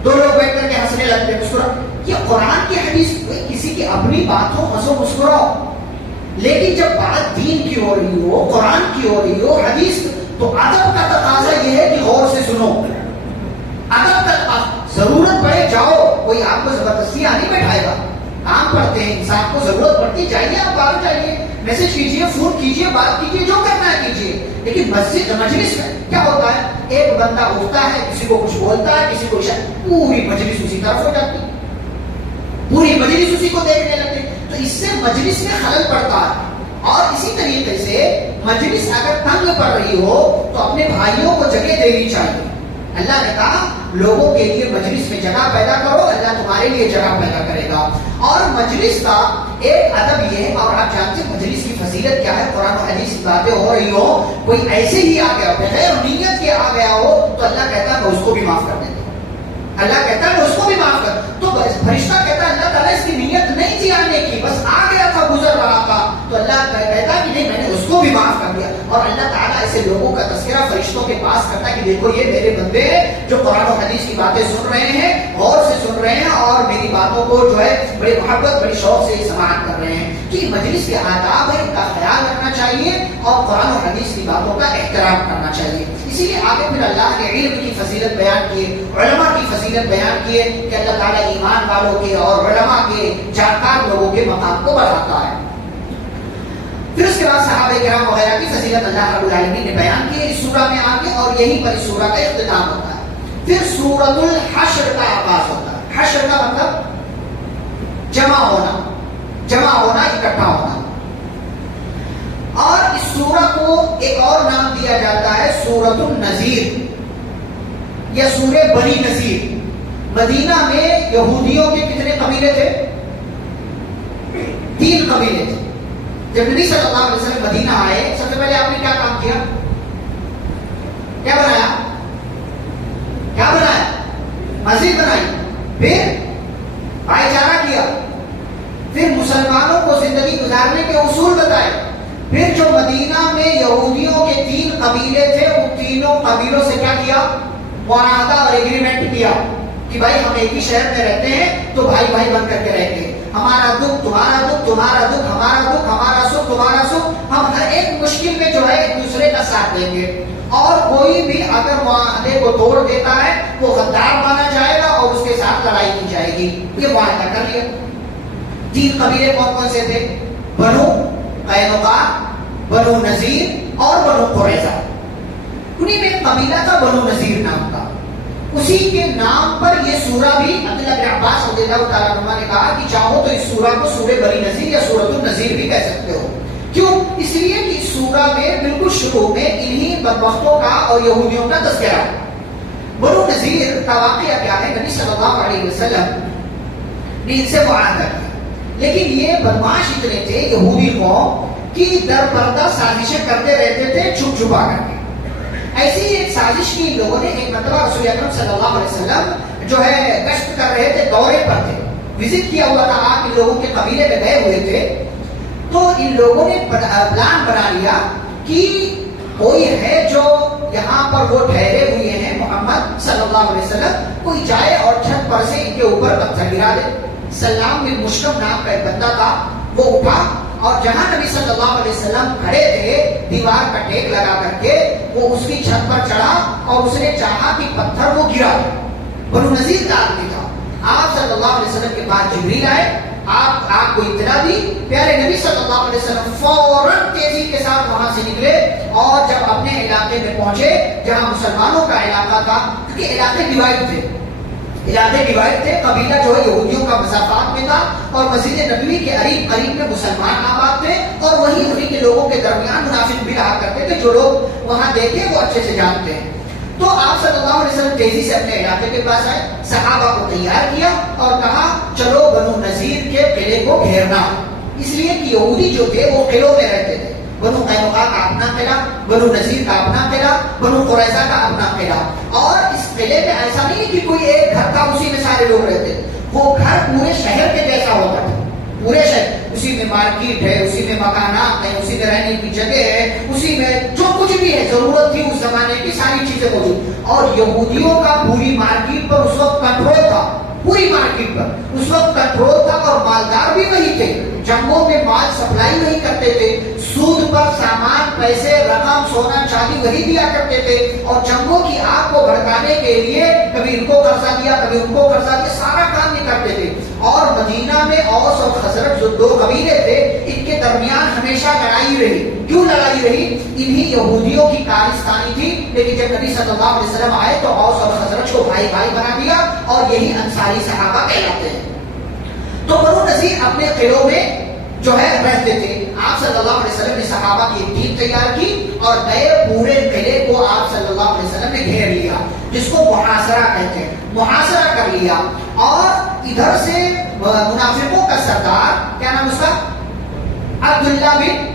2 لوگ بیٹھ کر کے ہنسنے لگتے ہیں، مسکرا. یہ قرآن کی حدیث کسی کی اپنی بات ہو ہنسو مسکراؤ، لیکن جب بات دین کی ہو رہی ہو، قرآن کی ہو رہی ہو، حدیث، تو ادب کا تقاضا یہ ہے کہ غور سے سنو. ادب کا ضرورت پڑے جاؤ، کوئی آپ کو زبردستی نہیں بیٹھائے گا. کام پڑتے ہیں، انسان کو ضرورت پڑتی جائیے، آپ باہر جائیے، میسج کیجیے، فون کیجیے، بات کیجیے، جو کرنا ہے کیجیے. لیکن مجلس میں کیا ہوتا ہے؟ ایک بندہ اٹھتا ہے، کسی کو کچھ بولتا ہے، کسی کو پوری مجلس اسی طرف ہو جاتی، پوری مجلس اسی کو دیکھنے لگتی. تو اس سے مجلس میں خلل پڑتا ہے. اور اسی طریقے سے مجلس اگر تنگ پڑ رہی ہو تو اپنے بھائیوں کو جگہ دینی چاہیے. اللہ نے کہا لوگوں کے لیے مجلس میں جگہ پیدا کرو، اللہ تمہارے لیے جگہ پیدا کرے گا. اور مجلس کا ایک ادب یہ ہے، اور آپ جانتے ہیں مجلس کی فضیلت کیا ہے. قرآن و حدیث کی باتیں ہو رہی ہو، کوئی ایسے ہی آ گیا ہو، بغیر نیت کے آ گیا ہو، تو اللہ کہتا ہے میں اس کو بھی معاف کر دیتا ہوں. اللہ کہتا ہے میں اس کو بھی معاف کر. تو فرشتہ کہتا ہے اللہ تعالیٰ اس کی نیت نہیں تھی آنے کی، بس آ گیا تھا، گزر رہا تھا، تو اللہ کہتا ہے کہ نہیں میں نے اس کو بھی معاف کر دیا. اور اللہ تعالیٰ ایسے لوگوں کا تذکرہ فرشتوں کے پاس کرتا ہے کہ دیکھو یہ میرے بندے جو قرآن و حدیث کی باتیں سن رہے ہیں، غور سے سن رہے ہیں، اور میری باتوں کو جو ہے بڑی محبت بڑی شوق سے سماعت کر رہے ہیں. کہ مجلس کے آداب ہے، ان کا خیال رکھنا چاہیے اور قرآن و حدیث کی باتوں کا احترام کرنا چاہیے. اسی لیے آگے پھر اللہ نے علم کی فضیلت بیان کی، علماء کی فضیلت بیان کی ہے کہ اللہ تعالیٰ ایمان والوں کے اور علماء کے جانکار لوگوں کے مقام کو بڑھاتا ہے. پھر اس کے بعد صحابہ کرام وغیرہ کی فضیلت اللہ رب العالمین نے بیان کی ہے اس سورہ میں آگے، اور یہیں پر اس سورہ کا اختتام ہوتا ہے. پھر سورۃ الحشر کا آغاز ہوتا ہے. حشر کا مطلب جمع ہونا، اکٹھا ہونا. اور اس سورہ کو ایک اور نام دیا جاتا ہے سورۃ النذیر یا سورہ بنی نذیر۔ مدینہ میں یہودیوں کے کتنے قبیلے تھے؟ 3 قبیلے تھے۔ جب نبی صلی اللہ علیہ وسلم مدینہ آئے، سب سے پہلے آپ نے کیا کام کیا؟ کیا بنایا؟ کیا بنایا؟ مسجد بنائی، پھر بھائی چارہ کیا، پھر مسلمانوں کو زندگی گزارنے کے اصول بتائے، پھر جو مدینہ میں یہودیوں کے 3 قبیلے تھے ان تینوں قبیلوں سے کیا کیا؟ معاہدہ اور ایگریمنٹ کیا کہ بھائی ہم ایک ہی شہر میں رہتے ہیں تو بھائی بھائی بن کر کے رہیں گے، ہمارا دکھ تمہارا دکھ، تمہارا دکھ ہمارا دکھ، ہمارا سکھ تمہارا سکھ، ہم ہر ایک مشکل میں جو ہے ایک دوسرے کا ساتھ دیں گے، اور کوئی بھی اگر معاہدے کو توڑ دیتا ہے وہ غدار مانا جائے گا اور اس کے ساتھ لڑائی کی جائے گی۔ یہ معاہدہ کر لیا۔ 3 قبیلے کون کون سے تھے؟ بنو قینقاع، بنو نذیر اور بنو قریظہ۔ انہیں میں ایک قبیلہ تھا بنو نذیر نام کا، اسی کے نام پر یہ سورہ بھی عبداللہ بن عباس رضی اللہ تعالیٰ عنہ نے کہا کہ چاہو تو اس سورہ کو سورہ بنی نذیر یا سورۃ النذیر بھی کہہ سکتے ہو۔ کیوں؟ اس لیے کہ اس سورہ میں بالکل شروع میں انہی بدبختوں کا اور یہودیوں کا تذکرہ ہے۔ بنو نذیر کا واقعہ کیا ہے؟ نبی صلی اللہ علیہ وسلم نے ان سے معاہدہ کیا، لیکن یہ بدمعاش اتنے تھے یہودی قوم کہ در پردہ سازشیں کرتے رہتے تھے چھپ چھپا کر کے۔ ایسی ایک سازش کی لوگوں نے ایک مرتبہ رسول اکرم صلی اللہ علیہ وسلم جو ہے گشت کر رہے تھے، دورے پر تھے، وزٹ کیا ہوا تھا، آپ ان لوگوں کے قبیلے میں گئے ہوئے تھے، تو ان لوگوں نے پلان بنا لیا کہ کوئی ہے جو یہاں پر وہ ٹھہرے ہوئے ہیں محمد صلی اللہ علیہ وسلم، کوئی جائے اور چھت پر سے ان کے اوپر پتھر گرا دے۔ سلام بن مشکم نام کا ایک بندہ تھا، وہ اٹھا اور جہاں نبی صلی اللہ علیہ وسلم کھڑے تھے دیوار کا ٹیک لگا کر کے وہ اس کی چھت پر چڑھا اور اس نے چاہا کہ پتھر وہ گرا دے۔ بنو نذیر کا آدمی تھا۔ آپ صلی اللہ علیہ وسلم کے پاس جبریل آئے، آپ کو اطلاع دی، پیارے نبی صلی اللہ علیہ وسلم فوراً تیزی کے ساتھ وہاں سے نکلے اور جب اپنے علاقے میں پہنچے جہاں مسلمانوں کا علاقہ تھا، کیونکہ علاقے ڈیوائڈ تھے، قبیلہ جو ہے یہودیوں کا مسافات میں تھا اور مسجد نبوی کے قریب میں مسلمان آباد تھے، اور وہی انہی کے لوگوں کے درمیان منافق بھی رہا کرتے تھے، جو لوگ وہاں دیکھے وہ اچھے سے جانتے ہیں۔ تو آپ صلی اللہ علیہ وسلم تیزی سے اپنے علاقے کے پاس آئے، صحابہ کو تیار کیا اور کہا چلو بنو نذیر کے قلعے کو گھیرنا، اس لیے کہ یہودی جو تھے وہ قلعوں میں رہتے تھے۔ بنو قینقاع کا اپنا قلعہ، بنو نذیر کا اپنا قلعہ، بنو قریظہ کا اپنا قلعہ، اور اس قلعے میں ایسا نہیں کہ کوئی ایک گھر تھا اسی میں سارے لوگ رہتے، وہ گھر پورے شہر کے جیسا ہوتا تھا، پورے شہر، اسی میں مارکیٹ ہے، اسی میں مکانات ہیں، اسی میں رہنے کی جگہ ہے، اسی میں جو کچھ بھی ہے ضرورت تھی اس زمانے کی ساری چیزیں موجود، اور یہودیوں کا پوری مارکیٹ پر اس وقت کنٹرول تھا، پوری مارکیٹ پر اس وقت کنٹرول تھا، اور مالدار بھی وہی تھے، جنگوں میں مال سپلائی وہی کرتے تھے، سود پر سامان، پیسے، رقم، سونا چاندی وہی دیا کرتے تھے، اور جنگوں کی آگ کو بھڑکانے کے لیے کبھی ان کو قرضہ دیا کبھی ان کو قرضہ دیا، سارا کام یہ کرتے تھے۔ اور مدینہ میں اوس اور خزرج جو 2 قبیلے تھے ان کے درمیان ہمیشہ لڑائی رہی۔ کیوں لڑائی رہی؟ انہی یہودیوں کی کارستانی تھی، لیکن جب نبی صلی اللہ علیہ وسلم آئے تو اوس اور خزرج کو بھائی بھائی بنا دیا، اور یہی انصاری صحابہ کہلاتے ہیں۔ تو بنو نذیر اپنے قلعوں میں جو ہے رہتے تھے۔ آپ صلی اللہ علیہ وسلم نے صحابہ کی ایک ٹیم تیار کی اور نئے پورے قلعے کو آپ صلی اللہ علیہ وسلم نے گھیر لیا، جس کو محاصرہ کہتے ہیں، محاصرہ کر لیا، اور ادھر سے منافقوں کا سردار، کیا نام اس کا؟ عبداللہ بن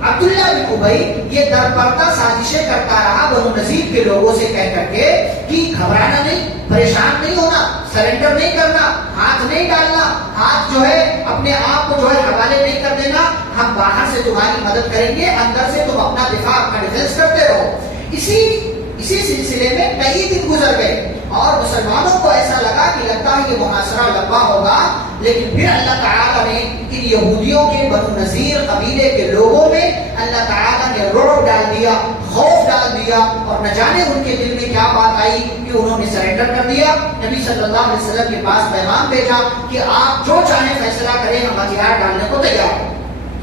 ابی، یہ درپردہ سازشیں کرتا رہا بنو نذیر کے لوگوں سے کہہ کر کے کہ گھبرانا نہیں، پریشان نہیں ہونا، سرنڈر نہیں کرنا، ہاتھ نہیں ڈالنا، ہاتھ جو ہے اپنے آپ کو جو ہے حوالے نہیں کر دینا، ہم باہر سے تمہاری مدد کریں گے، اندر سے تم اپنا دفاع، اپنا ڈیفنس کرتے رہو۔ اسی سلسلے میں کئی دن گزر گئے اور مسلمانوں کو ایسا لگا کہ لگتا ہے یہ محاصرہ لمبا ہوگا، لیکن پھر اللہ تعالیٰ نے ان یہودیوں کے بنو نذیر قبیلے کے لوگوں میں اللہ تعالیٰ نے رعب ڈال دیا، خوف ڈال دیا، اور نہ جانے ان کے دل میں کیا بات آئی کہ انہوں نے سرنڈر کر دیا۔ نبی صلی اللہ علیہ وسلم کے پاس پیغام بھیجا کہ آپ جو چاہیں فیصلہ کریں، ہم ہتھیار ڈالنے کو تیار ہیں۔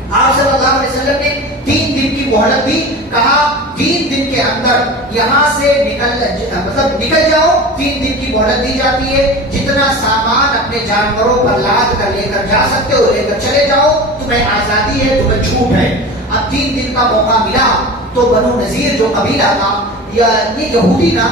آپ صلی اللہ علیہ وسلم نے 3 دن کی مہلت دی، کہا 3 دن کے اندر یہاں سے نکل جاؤ، 3 دن کی مہلت دی جاتی ہے، جتنا سامان اپنے جانوروں پر لاد کر لے کر جا سکتے ہو لے کر چلے جاؤ، تمہیں آزادی ہے، تمہیں چھوٹ ہے۔ اب 3 دن کا موقع ملا تو بنو نذیر جو قبیلہ تھا یا یہ یہودی نا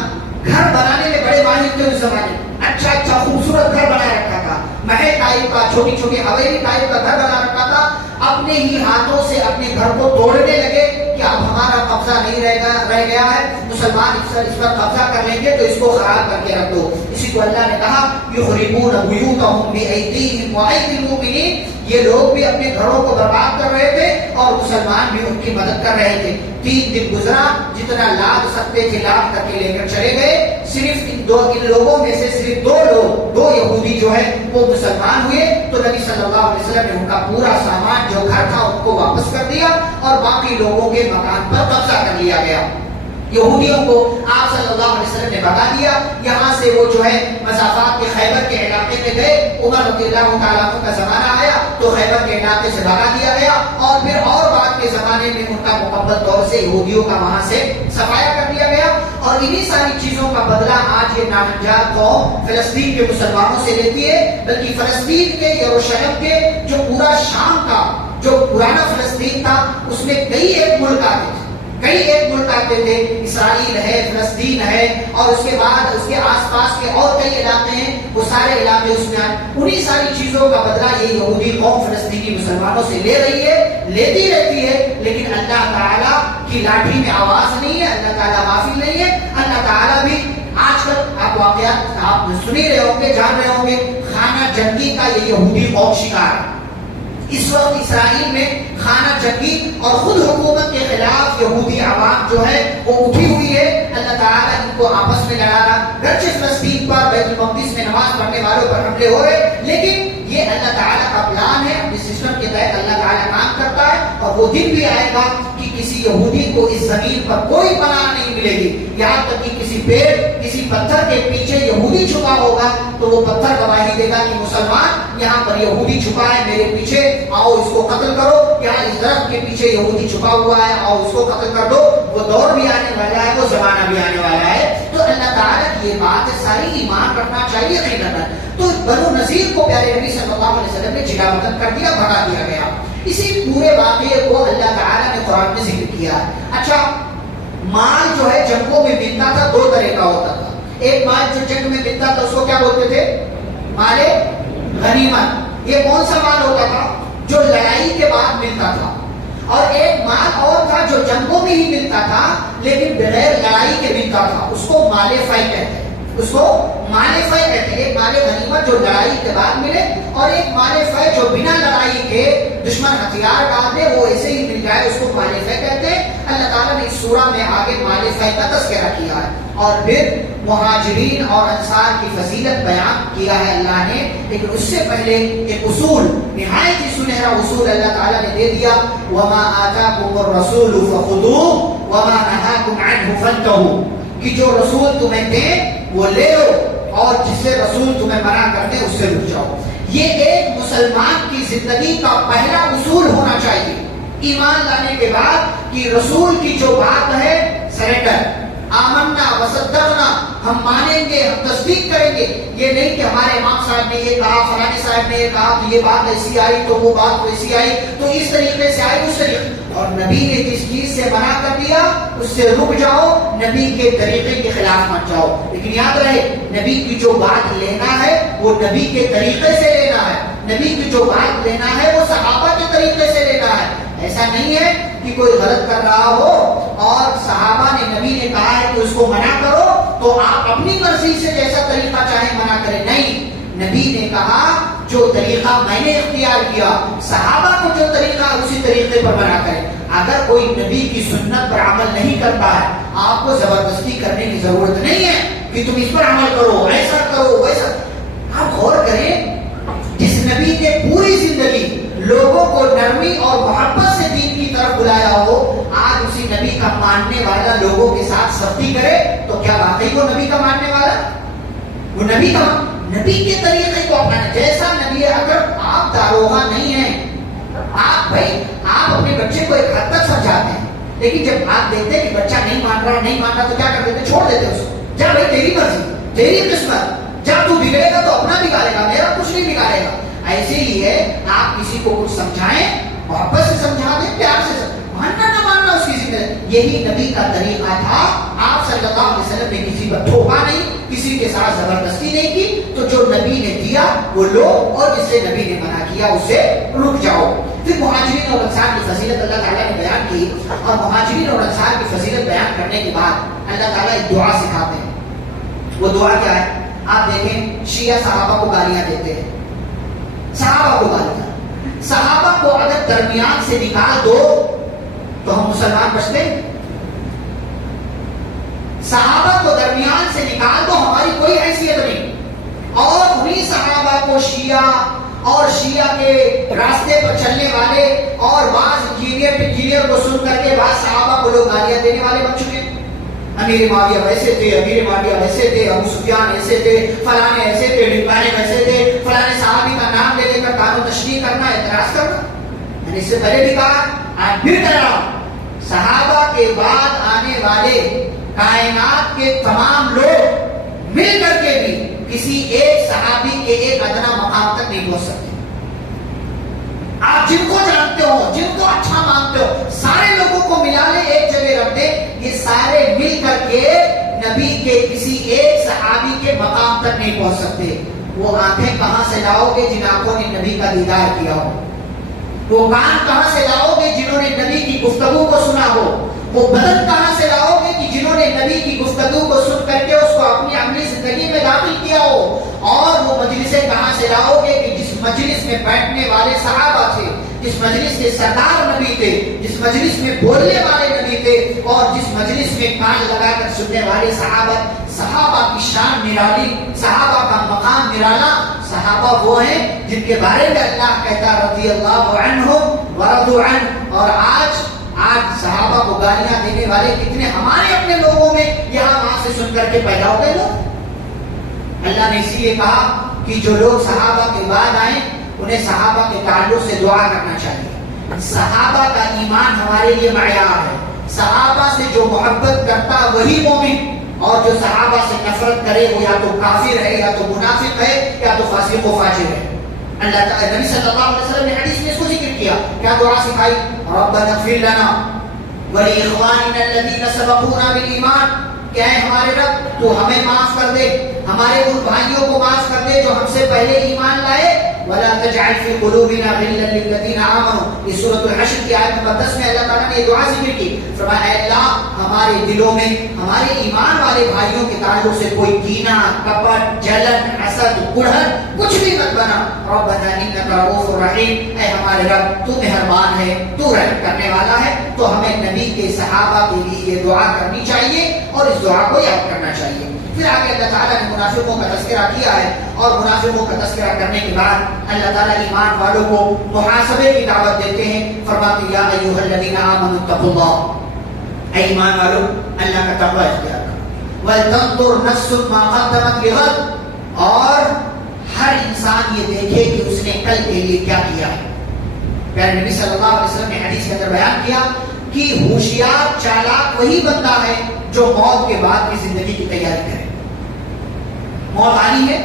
گھر بنانے میں بڑے ماہر تھے اس زمانے میں، اچھا خوبصورت گھر بنا رکھا تھا، محل ٹائپ کا، چھوٹی چھوٹی حویلی ٹائپ کا گھر بنا رکھا تھا. اپنے ہی ہاتھوں سے اپنے گھر کو توڑنے لگے کہ اب ہمارا قبضہ نہیں رہ گیا ہے، مسلمان اس پر قبضہ کر لیں گے تو اس کو خراب کر کے رکھ دو. اسی کو اللہ نے کہا یخربون بیوتہم بایدیہم وایدی المؤمنین، یہ لوگ بھی اپنے گھروں کو برباد کر رہے تھے اور مسلمان بھی ان کی مدد کر رہے تھے. 3 دن گزرا، جتنا لاد سکتے تھے لاد کر کے لے کر چلے گئے. صرف ان لوگوں میں سے صرف 2 لوگ، 2 یہودی جو ہے وہ مسلمان ہوئے. تو نبی صلی اللہ علیہ وسلم نے ان کا پورا سامان جو گھر تھا ان کو واپس کر دیا اور باقی لوگوں کے مکان پر قبضہ کر لیا گیا. یہودیوں کو آپ صلی اللہ علیہ وسلم نے بھگا دیا. یہاں سے وہ جو ہے مسافات کے خیبر کے علاقے میں گئے. عمر رضی اللہ تعالیٰ عنہ کا زمانہ آیا تو خیبر کے علاقے سے بھگا دیا گیا اور پھر اور بعد کے زمانے میں ان کا مکمل طور سے یہودیوں کا وہاں سے صفایا کر دیا گیا. اور انہی ساری چیزوں کا بدلہ آج یہ نامنجات قوم فلسطین کے مسلمانوں سے لیتی ہے. بلکہ فلسطین کے یروشلم کے جو پورا شام کا جو پرانا فلسطین تھا اس میں کئی ایک ملک آتے تھے. اسرائیل ہے، فلسطین ہے اور اس کے بعد اس کے آس پاس کے اور کئی علاقے ہیں، وہ سارے علاقے اس میں آئے. انہی ساری چیزوں کا بدلہ یہ یہودی قوم فلسطینی مسلمانوں سے لے رہی ہے، لیتی رہتی ہے. لیکن اللہ تعالیٰ کی لاٹھی میں آواز نہیں ہے، اللہ تعالیٰ غافل نہیں ہے. اللہ تعالیٰ بھی آج کل آپ واقعات آپ سن ہی رہے ہوں گے، جان رہے ہوں گے، خانہ جنگی کا یہ یہودی قوم شکار ہے. اس وقت اسرائیل میں خانہ جنگی اور خود حکومت کے خلاف یہودی عوام جو ہے وہ اٹھی ہوئی ہے. اللہ تعالیٰ ان کو آپس میں لڑا رہا. گرچہ فلسطین پر بیت المقدس میں نماز پڑھنے والوں پر حملے ہو رہے، لیکن یہ اللہ تعالیٰ کا پلان ہے. اپنے سسٹم کے تحت اللہ تعالیٰ کام کرتا ہے اور وہ دن بھی آئے گا کہ کسی یہودی کو اس زمین پر کوئی پناہ نہیں ملے گی. یہاں تک کہ کسی پیڑ کسی پتھر کے پیچھے یہودی چھپا ہوگا تو وہ پتھر گواہی دے گا کہ مسلمان یہاں پر یہودی چھپا ہے میرے پیچھے، آؤ اس کو قتل کرو. یہاں اس درخت کے پیچھے یہودی چھپا ہوا ہے، آؤ اس کو قتل کر دو. وہ دور بھی آنے والا ہے، وہ زمانہ بھی آنے والا ہے. تو اللہ تعالیٰ کی یہ بات ہے، ساری ایمان رکھنا چاہیے، نہیں کرنا. تو بنو نذیر کو پیارے نبی صلی اللہ علیہ وسلم نے جلا وطن کر دیا، بھگا دیا گیا. اسی پورے واقعے کو اللہ تعالیٰ نے قرآن میں ذکر کیا. اچھا، مال جو ہے جنگوں میں ملتا تھا 2 طرح کا ہوتا تھا. ایک مال جو جنگ میں ملتا تھا اس کو کیا بولتے تھے؟ مال غنیمت. یہ کون سا مال ہوتا تھا؟ جو لڑائی کے بعد ملتا تھا. اور ایک مال اور تھا جو جنگوں میں ہی ملتا تھا لیکن بغیر لڑائی کے ملتا تھا. اس کو مال فی کہتے ہیں. اس کو مال فی کہتے ہیں. ایک مال غنیمت جو لڑائی کے بعد ملے اور ایک مال فی جو بنا لڑائی کے دشمن ہتھیار ڈال دے وہ ایسے ہی مل جائے، اس کو مال فی کہتے ہیں. اللہ تعالیٰ نے اس سورہ میں آگے مال فی کا تذکرہ کیا ہے اور پھر مہاجرین اور انصار کی فضیلت بیان کیا ہے اللہ نے. لیکن اس سے پہلے ایک اصول، نہایت ہی سنہرا اصول اللہ تعالیٰ نے دے دیا. وما آتاکم الرسول فخذوہ وما نہاکم عنہ فانتہوا، کہ جو رسول تمہیں دے وہ لے لو اور جس سے رسول تمہیں منع کرتے اس سے رک جاؤ. یہ ایک مسلمان کی زندگی کا پہلا اصول ہونا چاہیے ایمان لانے کے بعد کہ رسول کی جو بات ہے سرنڈر. آمنا وصدقنا، ہم مانیں گے، ہم تصدیق کریں گے. یہ نہیں کہ ہمارے امام صاحب نے یہ کہا، فلانی صاحب نے یہ کہا تو یہ بات ایسی آئی تو وہ بات ویسی آئی تو اس طریقے سے آئی اس طریقے. اور نبی نے جس چیز سے منع کر دیا اس سے رک جاؤ، نبی کے طریقے کے خلاف مت جاؤ. لیکن یاد رہے نبی کی جو بات لینا ہے وہ نبی کے طریقے سے لینا ہے. نبی کی جو بات لینا ہے وہ صحابہ کے طریقے سے لینا ہے. ایسا نہیں ہے کہ کوئی غلط کر رہا ہو اور صحابہ نے نبی نے کہا ہے کہ اس کو منع کرو تو آپ اپنی مرضی سے جیسا طریقہ چاہے منع کریں. نہیں، نبی نے کہا جو طریقہ میں نے اختیار کیا، صحابہ کو جو طریقہ اسی طریقے پر منع کریں. اگر کوئی نبی کی سنت پر عمل نہیں کرتا ہے آپ کو زبردستی کرنے کی ضرورت نہیں ہے کہ تم اس پر عمل کرو، ایسا کرو ویسا. آپ غور کریں، جس نبی نے پوری زندگی لوگوں کو نرمی اور محبت سے دین کی طرف بلایا ہو، آج اسی نبی کا ماننے والا لوگوں کے ساتھ سختی کرے تو کیا واقعی وہ نبی کا ماننے والا؟ وہ نبی کے طریقے کو اپنانا. جیسا نبی ہے، اگر آپ داروغہ نہیں ہیں، آپ اپنے بچے کو ایک حد تک سمجھاتے ہیں لیکن جب آپ دیکھتے کہ بچہ نہیں مان رہا تو کیا کر دیتے؟ چھوڑ دیتے اس کو. جا بھائی تیری مرضی، تیری قسمت، جب تو بگڑے گا تو اپنا بگاڑے گا، میرا کچھ نہیں بگاڑے گا. ایسے ہی ہے، آپ کسی کو کچھ سمجھائیں، محبت سے سمجھا دیں، پیار سے سمجھائیں. ماننا نہ ماننا اس کی ذمہ داری. یہی نبی کا طریقہ تھا. آپ صلی اللہ علیہ وسلم نے کسی پر ٹھوکا نہیں, کسی کے ساتھ زبردستی نہیں کی. تو جو نبی نے دیا وہ لو, اور جس سے نبی نے منع کیا اسے رک جاؤ. پھر مہاجرین اور انصار کی فضیلت اللہ تعالیٰ نے بیان کی, اور مہاجرین اور انصار کی فضیلت بیان کرنے کے بعد اللہ تعالیٰ ایک دعا سکھاتے ہیں. وہ دعا کیا ہے؟ آپ دیکھیں, شیعہ صحابہ کو گالیاں دیتے ہیں, صحابہ کو گالیاں. صحابہ کو اگر درمیان سے نکال دو تو ہم مسلمان بچتے ہیں. صحابہ کو درمیان سے نکال دو, ہماری کوئی حیثیت نہیں. اور انہی صحابہ کو شیعہ اور شیعہ کے راستے پر چلنے والے اور بعض انجینئر کو سن کر کے بعض صحابہ کو لوگ گالیاں دینے والے بن چکے ہیں. امیر معاویہ ویسے تھے, امیر معاویہ ویسے تھے, ابو سفیان ایسے تھے, فلانے ایسے تھے, ڈبانے ویسے تھے, فلانے صحابی کا نام لے کر قانون تشریح کرنا, اعتراض کرنا. میں نے اس سے پہلے بھی کہا, آج پھر کہہ رہا ہوں, صحابہ کے بعد آنے والے کائنات کے تمام لوگ مل کر کے بھی کسی ایک صحابی کے ایک ادنا مقام تک نہیں پہنچ سکتے. آپ جن کو جانتے ہو, جن کو اچھا مانتے ہو, سارے لوگوں کو ملا لے, ایک جگہ رکھ دے, یہ سارے مل کر کے نبی کے کسی ایک صحابی کے مقام تک نہیں پہنچ سکتے. وہ آنکھیں کہاں سے لاؤ گے جن آنکھوں نے نبی کا دیدار کیا ہو؟ وہ کان کہاں سے لاؤ گے جنہوں نے نبی کی گفتگو کو سنا ہو؟ وہ بدن کہاں سے لاؤ گے کہ جنہوں نے نبی کی گفتگو کو سن کر کے اس کو اپنی عملی زندگی میں داخل کیا ہو؟ اور وہ مجلسیں کہاں سے لاؤ گے کہ جس مجلس میں بیٹھنے والے صحابہ تھے, جس مجلس کے سردار نبی تھے, جس مجلس میں بولنے والے نبی تھے, اور جس مجلس میں کان لگا کر سننے والے صحابہ کی شان نرالی, صحابہ کا مقام نرالا. صحابہ وہ ہیں جن کے بارے میں اللہ کہتا رضی اللہ عنہم ورضوا عنہ. اور آج صحابہ کو گالیاں دینے والے کتنے ہمارے اپنے لوگوں میں یہاں وہاں سے سن کر کے پیدا ہو گئے لوگ. اللہ نے اسی لیے کہا کہ جو لوگ صحابہ کے بعد آئیں انہیں صحابہ کے تعلق سے دعا کرنا چاہیے. صحابہ کا ایمان ہمارے لیے معیار ہے. صحابہ سے جو محبت کرتا وہی مومن, اور جو صحابہ سے نفرت کرے وہ یا تو کافر ہے, یا تو منافق ہے, یا تو فاسق و فاجر ہے. اللہ تعالی نبی صلی اللہ علیہ وسلم نے حدیث میں اس کو ذکر کیا, کیا دعا سکھائی؟ ربنا اغفر لنا ولاخواننا الذين سبقونا بالایمان. کہ اے ہمارے رب تو ہمیں معاف کر دے, ہمارے ان بھائیوں کو معاف کر دے جو ہم سے پہلے ایمان لائے. ولا تجعل في قلوبنا غلا للذين آمنوا. یہ سورۃ الحشر کی آیت نمبر 10 میں اللہ تعالیٰ نے یہ دعا ذکر کی. فرمایا اے اللہ ہمارے دلوں میں ہمارے ایمان والے بھائیوں کے تعلق سے کوئی کینہ, کپٹ, جلن, حسد, کڑھن کچھ بھی مت بنا. ربنا انک رؤوف رحیم. اے ہمارے رب تو مہربان ہے, تو رحم کرنے والا ہے. تو ہمیں نبی کے صحابہ کے لیے یہ دعا کرنی چاہیے اور اس دعا کو یاد کرنا چاہیے. پھر آگے اللہ تعالیٰ نے منافقوں کا تذکرہ کیا ہے, اور منافقوں کا تذکرہ کرنے کے بعد اللہ تعالیٰ ایمان والوں کو محاسبے کی دعوت دیتے ہیں. فرماتے یا ایھا الذین آمنوا اتقوا اللہ, اے ایمان والوں اللہ کا تقوی اختیار کرو. ولتنظر نفس ما قدمت لغد, اور ہر انسان یہ دیکھے کہ اس نے کل کے لیے کیا کیا ہے. پیارے نبی صلی اللہ علیہ وسلم نے حدیث کے اندر بیان کیا کہ ہوشیار چالاک وہی بندہ ہے جو موت کے بعد کی زندگی کی تیاری کرے. موت آنی ہے,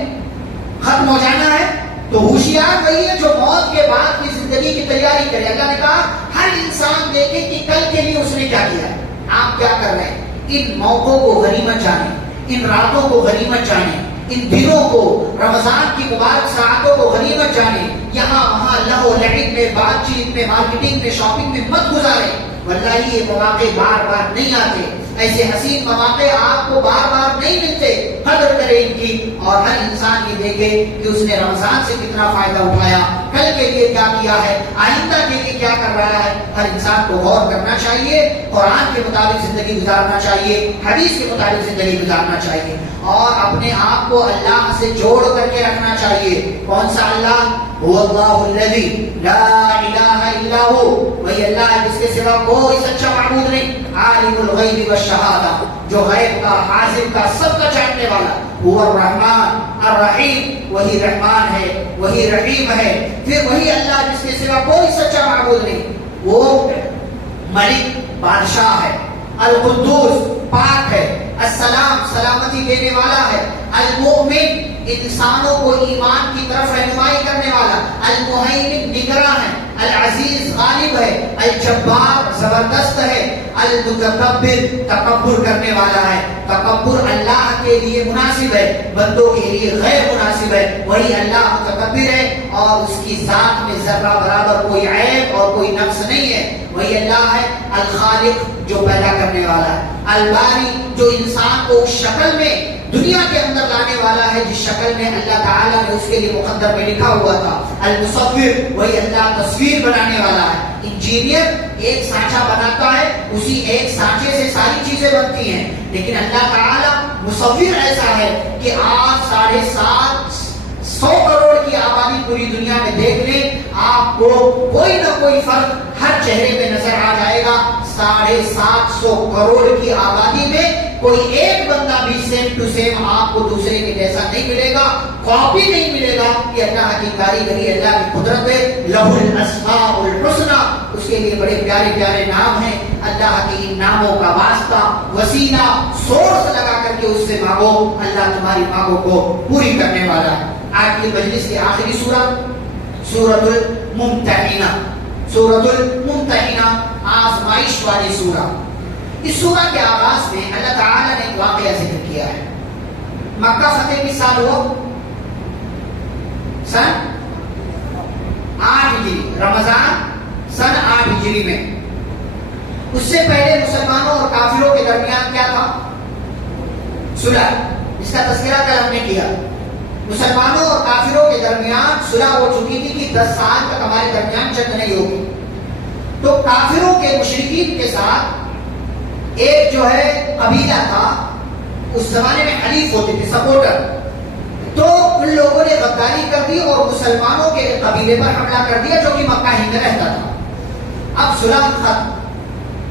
ختم ہو جانا ہے, تو ہوشیار وہی ہے جو موت کے بعد کی زندگی کی تیاری کرے. اللہ نے کہا ہر انسان دیکھے کہ کل کے لیے اس نے کیا کیا ہے, آپ کیا کر رہے ہیں. ان موقعوں کو غنیمت جانیں, ان راتوں کو غنیمت جانیں, ان دنوں کو, رمضان کی مبارک ساعتوں کو غنیمت جانیں. یہاں وہاں لہو لہب میں, بات چیت میں, مارکیٹنگ میں, شاپنگ میں مت گزاریں. واللہ یہ مواقع بار بار نہیں آتے, ایسے حسین مواقع آپ کو بار بار نہیں ملتے. قدر کریں ان کی, اور ہر انسان یہ دیکھے کہ اس نے رمضان سے کتنا فائدہ اٹھایا, کل کے لیے کیا کیا ہے, آئندہ کے لیے کیا کر رہا ہے. ہر انسان کو غور کرنا چاہیے, قرآن کے مطابق زندگی گزارنا چاہیے, حدیث کے مطابق زندگی گزارنا چاہیے, اور اپنے آپ کو اللہ سے جوڑ کر کے رکھنا چاہیے. کون سا اللہ؟ هو اللہ الذی لا الہ الا هو, وہی اللہ ہے جس کے سوا کوئی سچا معبود نہیں. عالم الغیب والشہادہ, جو غیب کا, حاضر کا, سب کا جاننے والا. هو الرحمن الرحیم, وہی رحمان ہے, وہی رحیم ہے. پھر وہی اللہ جس کے سوا کوئی سچا معبود نہیں. وہ ملک, بادشاہ ہے. القدوس, پاک ہے. السلام, سلامتی دینے والا ہے. المؤمن, انسانوں کو ایمان کی طرف رہنمائی کرنے والا، المہیمن نگراں ہے، العزیز غالب ہے، الجبار زبردست ہے، المتکبر تکبر کرنے والا ہے۔ تکبر اللہ کے لیے مناسب ہے، بندوں کے لیے غیر مناسب ہے۔ وہی اللہ متکبر ہے اور اس کی ذات میں ذرہ برابر کوئی عیب اور کوئی نقص نہیں ہے۔ وہی اللہ ہے الخالق جو پیدا کرنے والا ہے، الباری جو انسان کو اس شکل میں دنیا کے اندر لانے والا ہے جس شکل میں اللہ تعالیٰ نے اس کے لیے مقدر میں لکھا ہوا تھا، المصور وہی اللہ تصویر بنانے والا ہے۔ انجینئر ایک سانچہ بناتا ہے، اسی ایک سانچے سے ساری چیزیں بنتی ہیں، لیکن اللہ تعالیٰ مصور ایسا ہے کہ آج 750 کروڑ کی آبادی پوری دنیا میں دیکھ لیں، آپ کو کوئی نہ کوئی فرق ہر چہرے پہ نظر آ جائے گا۔ 750 کروڑ کی آبادی میں کوئی ایک بندہ بھی سیم ٹو سیم آپ کو دوسرے کے جیسا نہیں ملے گا، کاپی نہیں ملے گا۔ کہ اللہ کی کاریگری، اللہ کی قدرت ہے، لہ الاسماء الحسنی، اس کے لیے بڑے پیارے پیارے نام ہیں۔ اللہ کے ان ناموں کا واسطہ، وسیلہ، سورس لگا کر کے اس سے مانگو، اللہ تمہاری مانگوں کو پوری کرنے والا ہے۔ آج کی مجلس کی آخری سورۃ الممتحنہ، سورۃ الممتحنہ آزمائش والی سورہ۔ اس سورہ کے آغاز میں اللہ تعالیٰ نے ایک واقعہ ذکر کیا ہے۔ مکہ فتح کس سال ہوا؟ سن 8 ہجری، رمضان سن 8 ہجری میں۔ اس سے پہلے مسلمانوں اور کافروں کے درمیان کیا تھا؟ صلح، اس کا تذکرہ کل ہم نے کیا۔ مسلمانوں اور کافروں کے درمیان صلح ہو چکی تھی کہ 10 سال تک ہمارے درمیان جنگ نہیں ہوگی۔ تو کافروں کے مشرکین کے ساتھ ایک جو ہے قبیلہ تھا، اس زمانے میں حلیف ہوتے تھے، سپورٹر، تو ان لوگوں نے غداری کر دی اور مسلمانوں کے قبیلے پر حملہ کر دیا جو کہ مکہ ہی میں رہتا تھا۔ اب صلح ختم،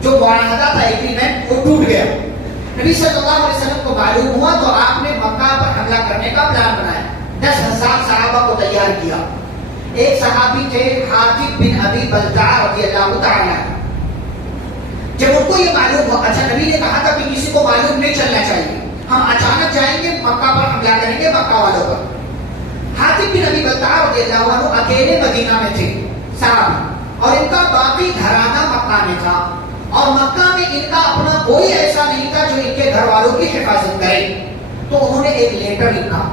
جو معاہدہ تھا، ایگریمنٹ، وہ ٹوٹ گیا۔ نبی صلی اللہ علیہ وسلم کو معلوم ہوا تو آپ نے مکہ پر حملہ کرنے کا پلان بنایا، 10,000 صحابہ کو تیار کیا۔ ایک صحابی تھے حاتب بن ابی بلتع رضی اللہ تعالیٰ عنہ۔ جب ان کو یہ معلوم ہوا، اچھا نبی نے کہا تھا کہ کسی کو معلوم نہیں چلنا چاہیے، ہم اچانک جائیں گے مکہ پر حملہ کریں گے، مکہ والوں پر۔ حاتب بن ابی بلتع رضی اللہ عنہ اکیلے مدینہ میں تھے صحابی، اور ان کا باقی گھرانہ مکہ میں تھا، اور مکہ میں ان کا اپنا کوئی ایسا نہیں تھا جو ان کے گھر والوں کی حفاظت کرے۔ تو انہوں نے ایک لیٹر لکھا،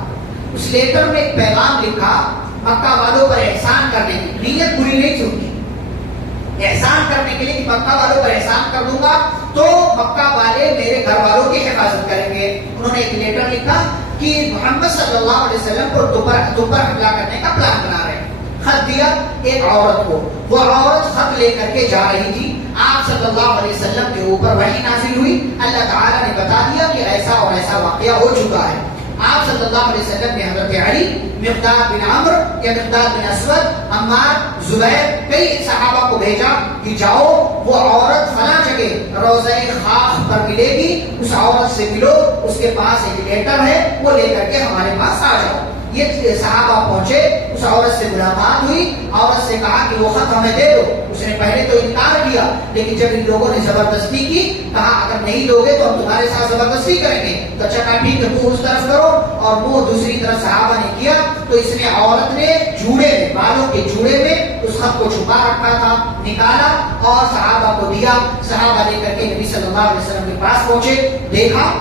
اس لیٹر میں ایک پیغام لکھا مکہ والوں پر احسان کرنے کی۔ نیت بری نہیں تھی ان کی، احسان کرنے کے لیے کہ مکہ والوں پر احسان کر دوں گا تو مکہ والے میرے گھر والوں کی حفاظت کریں گے۔ انہوں نے ایک لیٹر لکھا کہ محمد صلی اللہ علیہ وسلم پر تم پر حملہ کرنے کا پلان بنا رہے ہیں۔ خط دیا ایک عورت کو، وہ عورت خط لے کر کے جا رہی تھی، آپ صلی اللہ علیہ وسلم کے اوپر وحی نازل ہوئی، اللہ تعالیٰ نے بتا دیا کہ ایسا اور ایسا واقعہ ہو چکا ہے۔ آپ صلی اللہ علیہ وسلم نے حضرت علی، مقداد بن عمرو یا مقداد بن اسود، عمار، زبیر، کئی صحابہ کو بھیجا کہ جاؤ وہ عورت فلاں جگہ روضہ خاص پر ملے گی، اس عورت سے ملو، اس کے پاس ایک لیٹر ہے، وہ لے کر کے ہمارے پاس آ جاؤ۔ یہ صحابہ پہنچے، اس عورت سے ملاقات ہوئی، عورت سے کہا کہ وہ خط ہمیں دے دو۔ اس نے پہلے تو انکار کیا، لیکن جب ان لوگوں نے زبردستی کی، کہا اگر نہیں دو گے تو ہم تمہارے ساتھ زبردستی کریں گے۔ تو اچھا کہا ٹھیک ہے، منہ اس طرف کرو، اور منہ دوسری طرف صحابہ نے کیا۔ تو اس نے عورت نے جوڑے میں، بالوں کے جوڑے میں اس خط کو چھپا رکھا تھا، نکالا اور صحابہ کو دیا۔ صحابہ لے کر کے نبی صلی اللہ علیہ وسلم کے پاس پہنچے، دیکھا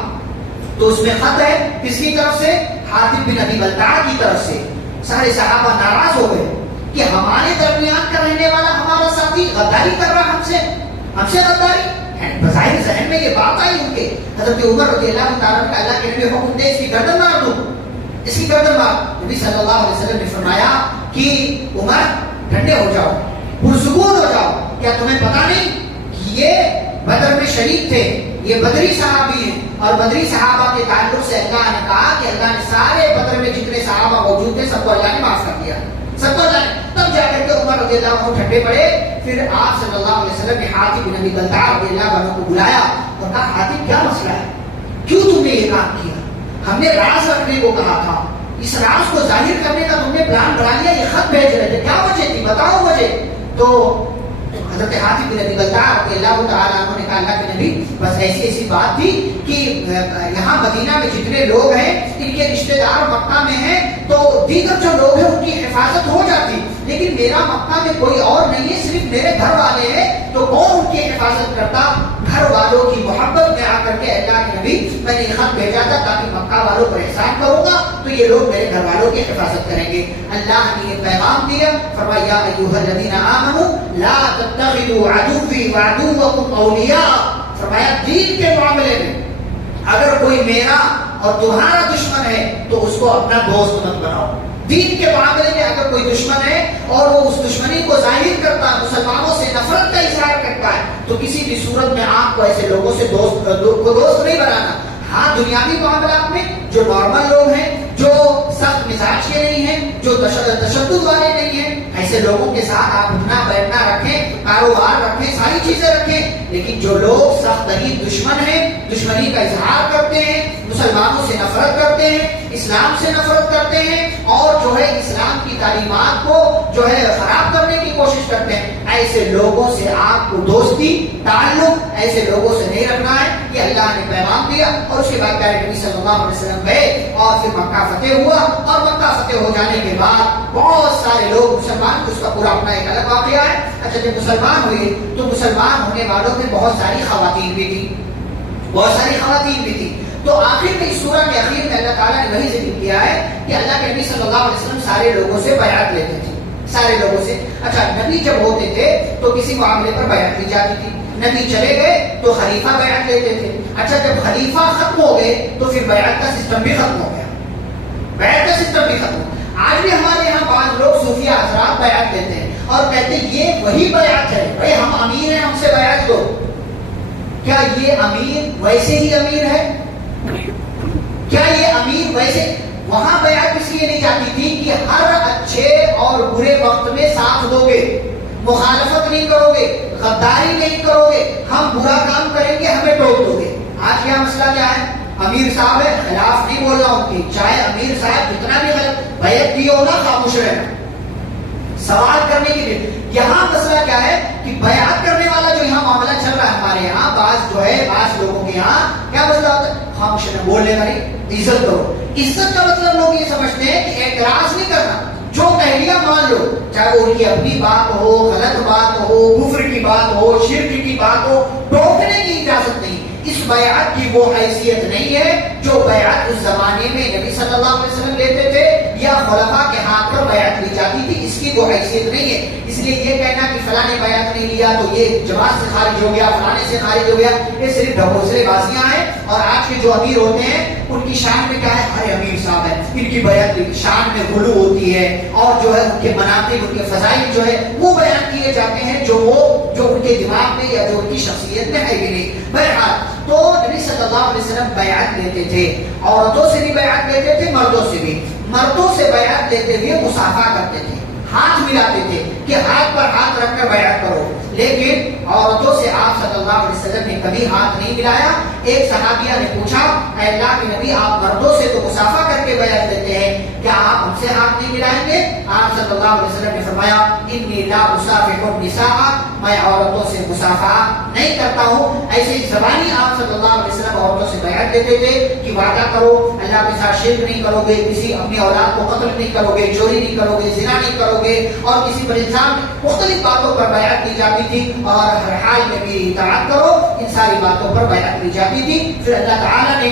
تو اس میں خط ہے، کس کی طرف سے؟ حاتب بن ابی بلتع کی طرف سے۔ سارے صحابہ ناراض ہو گئے کہ ہمارے درمیان کا رہنے والا ہمارا ساتھی غداری کر رہا ہم سے غداری۔ بظاہر ذہن میں یہ بات آئی ان کے، حضرت عمر رضی اللہ تعالیٰ عنہ اللہ کے نبی حکم دے اس کی گردن مار دو، اس کی گردن مار۔ نبی صلی اللہ علیہ وسلم نے فرمایا کہ عمر ٹھنڈے ہو جاؤ، پرسکون ہو جاؤ، کیا تمہیں پتا نہیں کہ یہ بدر میں شریک تھے، یہ بدری صحابی ہیں، اور بدری صحابہ کے تعلق سے اللہ نے کہا کہ اللہ نے سارے بدر میں جتنے صحابہ موجود تھے سب کو اللہ نے معاف کر دیا، سب کو اللہ نے۔ تب جا کر کے عمر رضی اللہ عنہ ٹھنڈے پڑے۔ پھر آپ صلی اللہ علیہ وسلم نے حاتب بن ابی بلتع رضی اللہ عنہ کو بلایا اور کہا حاتب کیا مسئلہ ہے، کیوں تم نے یہ کام کیا؟ ہم نے راز رکھنے کو کہا تھا، اس راز کو ظاہر کرنے کا تم نے پلان بنا لیا، یہ خط بھیج رہے تھے، کیا وجہ تھی بتاؤ مجھے۔ تو حضرت حاتب بن ابی بلتع رضی اللہ تعالیٰ عنہ نے کہا اللہ کے نبی بس ایسی بات تھی کہ یہاں مدینہ میں جتنے لوگ ہیں ان کے رشتہ دار مکہ میں ہیں، دیگر جو لوگ ہیں ان کی حفاظت ہو جاتی، لیکن میرا مکہ میں کوئی اور نہیں ہے، صرف میرے گھر والے ہیں، تو کون ان کی حفاظت کرتا؟ گھر والوں کی محبت میں آ کر کے اللہ کے نبی میں نے خط بھیجا تھا تاکہ مکہ والوں پر احسان کروں گا تو یہ لوگ میرے گھر والوں کی حفاظت کریں گے۔ اللہ نے یہ پیغام دیا، فرمایا یا ایھا الذین آمنوا لا تتخذوا عدوی وعدوکم اولیاء، فرمایا دین کے معاملے میں اگر کوئی میرا اور تمہارا دشمن ہے تو اس کو اپنا دوست مت بناؤ۔ دین کے معاملے میں اگر کوئی دشمن ہے اور وہ اس دشمنی کو ظاہر کرتا ہے، مسلمانوں سے نفرت کا اظہار کرتا ہے، تو کسی بھی صورت میں آپ کو ایسے لوگوں سے دوست نہیں بنانا۔ ہاں دنیاوی معاملات میں جو نارمل لوگ ہیں، جو سخت مزاج کے نہیں ہیں، جو تشدد والے نہیں ہیں، ایسے لوگوں کے ساتھ آپ اٹھنا بیٹھنا رکھیں، کاروبار رکھیں، ساری چیزیں رکھیں، لیکن جو لوگ سخت ترین دشمن ہیں، دشمنی کا اظہار کرتے ہیں، مسلمانوں سے نفرت کرتے ہیں، اسلام سے نفرت کرتے ہیں اور جو ہے اسلام کی تعلیمات کو جو ہے خراب کرنے کی کوشش کرتے ہیں، ایسے لوگوں سے آپ کو دوستی تعلق ایسے لوگوں سے نہیں رکھنا ہے۔ یہ اللہ نے پیغام دیا اور اس کے بعد پیارے نبی صلی اللہ علیہ وسلم گئے اور پھر مکہ فتح ہوا، اور مکہ فتح ہو جانے کے بعد بہت سارے لوگ مسلمان، اس کا پورا اپنا ایک الگ واقعہ ہے۔ اچھا جب مسلمان ہوئے تو مسلمان ہونے والوں میں بہت ساری خواتین بھی تھی، تو آخر میں اس سورہ کے اخیر میں اللہ تعالیٰ نے وہی ذکر کیا ہے کہ اللہ کے نبی صلی اللہ علیہ وسلم سارے لوگوں سے بیعت لیتے تھے، سارے لوگوں سے۔ اچھا نبی جب ہوتے تھے تو کسی معاملے پر بیعت لی جاتی تھی، نبی چلے گئے تو خلیفہ بیعت لیتے تھے۔ اچھا جب خلیفہ ختم ہو گئے تو پھر بیعت کا سسٹم بھی ختم ہو گیا، بیعت کا سسٹم بھی ختم ہو گیا۔ آج بھی ہمارے یہاں بعض لوگ صوفیہ حضرات بیعت لیتے ہیں اور کہتے ہیں یہ وہی بیعت ہے، بھائی ہم امیر ہیں، ہم سے بیعت دو۔ کیا یہ امیر ویسے ہی امیر ہے؟ کیا یہ امیر ویسے؟ وہاں بیعت اس لیے نہیں جاتی تھی کہ ہر اچھے اور برے وقت میں ساتھ دو گے، مخالفت نہیں کرو گے، غداری نہیں کرو گے، ہم برا کام کریں گے ہمیں ٹوک دو گے۔ آج کیا مسئلہ کیا ہے؟ امیر صاحب ہے، خلاف نہیں بول رہا ہوں کہ چاہے امیر صاحب جتنا بھی غلط بیعت کی ہو نا، خاموش رہنا، سوال کرنے کے لیے۔ یہاں مسئلہ کیا ہے کہ بیعت کرنے والا جو یہاں معاملہ چل رہا ہے ہمارے یہاں، بعض لوگوں کے یہاں کیا مسئلہ ہوتا ہے؟ خاموش رہنا، بولنے والی عزت کرو۔ عزت کا مطلب لوگ یہ سمجھتے ہیں کہ اعتراض نہیں کرنا، جو کہہ لیا مان لو، چاہے وہ ان کی اپنی بات ہو، غلط بات ہو، کفر کی بات ہو، شرک کی بات ہو، ٹوکنے کی اجازت نہیں۔ اس بیعت کی وہ حیثیت نہیں ہے جو بیعت اس زمانے میں نبی صلی اللہ علیہ وسلم لیتے تھے یا خلفاء کے ہاتھ پر بیعت لی جاتی تھی، اس کی وہ حیثیت نہیں ہے۔ اس لیے یہ کہنا کہ فلاں نے بیعت نہیں لیا تو یہ جماعت سے خارج ہو گیا، فلاں سے خارج ہو گیا، یہ صرف ڈھکوسلے بازیاں ہیں۔ اور آج کے جو امیر ہوتے ہیں ان کی شان میں کیا ہے؟ ہر امیر صاحب ہے، ان کی بیعت شان میں غلو ہوتی ہے، اور جو ہے ان کے مناقب، ان کے فضائل جو ہے وہ بیان کیے جاتے ہیں جو ان کے دماغ میں یا جو ان کی شخصیت میں ہے بھی نہیں۔ بہرحال تو نبی صلی اللہ علیہ وسلم بیعت لیتے تھے، عورتوں سے بھی بیعت لیتے تھے، مردوں سے بھی۔ مردوں سے بیعت لیتے ہوئے مصافحہ کرتے تھے، ہاتھ ملاتے تھے کہ ہاتھ پر ہاتھ رکھ کر بیعت کرو، لیکن عورتوں سے آپ صلی اللہ علیہ وسلم نے کبھی ہاتھ نہیں ملایا۔ ایک صحابیہ نے پوچھا اے اللہ کے نبی آپ مردوں سے تو مصافحہ کر کے بیعت لیتے ہیں، کیا آپ ہم سے ہاتھ نہیں ملائیں گے؟ آپ صلی اللہ علیہ وسلم نے فرمایا انی لا اصافح النساء، میں عورتوں سے مصافحہ نہیں کرتا ہوں۔ ایسے ہی زبانی آپ صلی اللہ علیہ وسلم عورتوں سے بیعت لیتے تھے کہ وعدہ کرو اللہ کے ساتھ شرک نہیں کرو گے، کسی اپنی اولاد کو قتل نہیں کرو گے، چوری نہیں کرو گے، زنا نہیں کرو گے، اور کسی پر الزام مختلف باتوں پر بیعت کی جاتی تھی، اور ہر حال میں بھی اطاعت کرو، ان ساری باتوں پر بیعت کی جاتی تھی۔ پھر اللہ تعالیٰ نے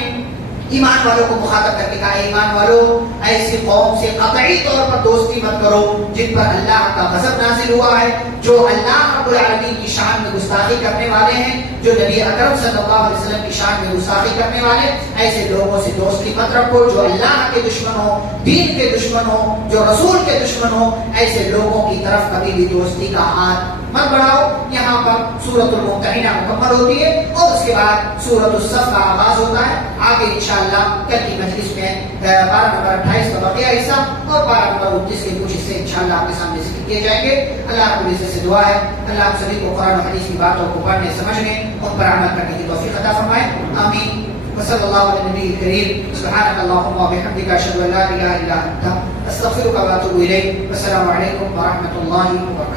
ایمان والوں کو مخاطب کر کے کہا ایمان والوں ایسی قوم سے قطعی طور پر دوستی مت کرو جن پر اللہ کا غضب نازل ہوا ہے، جو اللہ رب العالمین کی شان میں گستاخی کرنے والے ہیں، جو نبی اکرم صلی اللہ علیہ وسلم کی شان میں گستاخی کرنے والے، ایسے لوگوں سے دوستی مت رکھو جو اللہ کے دشمن ہو، دین کے دشمن ہو، جو رسول کے دشمن ہو، ایسے لوگوں کی طرف کبھی بھی دوستی کا ہاتھ مت بڑھاؤ۔ یہاں پر سورۃ الممتحنہ مکمل ہوتی ہے اور اس کے بعد سورۃ الصف کا آغاز ہوتا ہے۔ آگے انشاءاللہ کل کی مجلس میں 12 نمبر 28 کا بقیہ حصہ اور 12 نمبر 29 کے کچھ حصے انشاءاللہ آپ کے سامنے ذکر کیے جائیں گے۔ اللہ رب العزت سے دعا ہے اللہ آپ سبھی کو قرآن و حدیث کی باتوں کو پڑھنے سمجھنے اور پر عمل کرنے کی توفیق عطا فرمائے، آمین۔ وصلی اللہ علی النبی الکریم، سبحانک اللہم و بحمدک، اشہد ان لا الہ الا انت، استغفرک و اتوب الیک۔ السلام علیکم ورحمۃ اللہ وبرکاتہ۔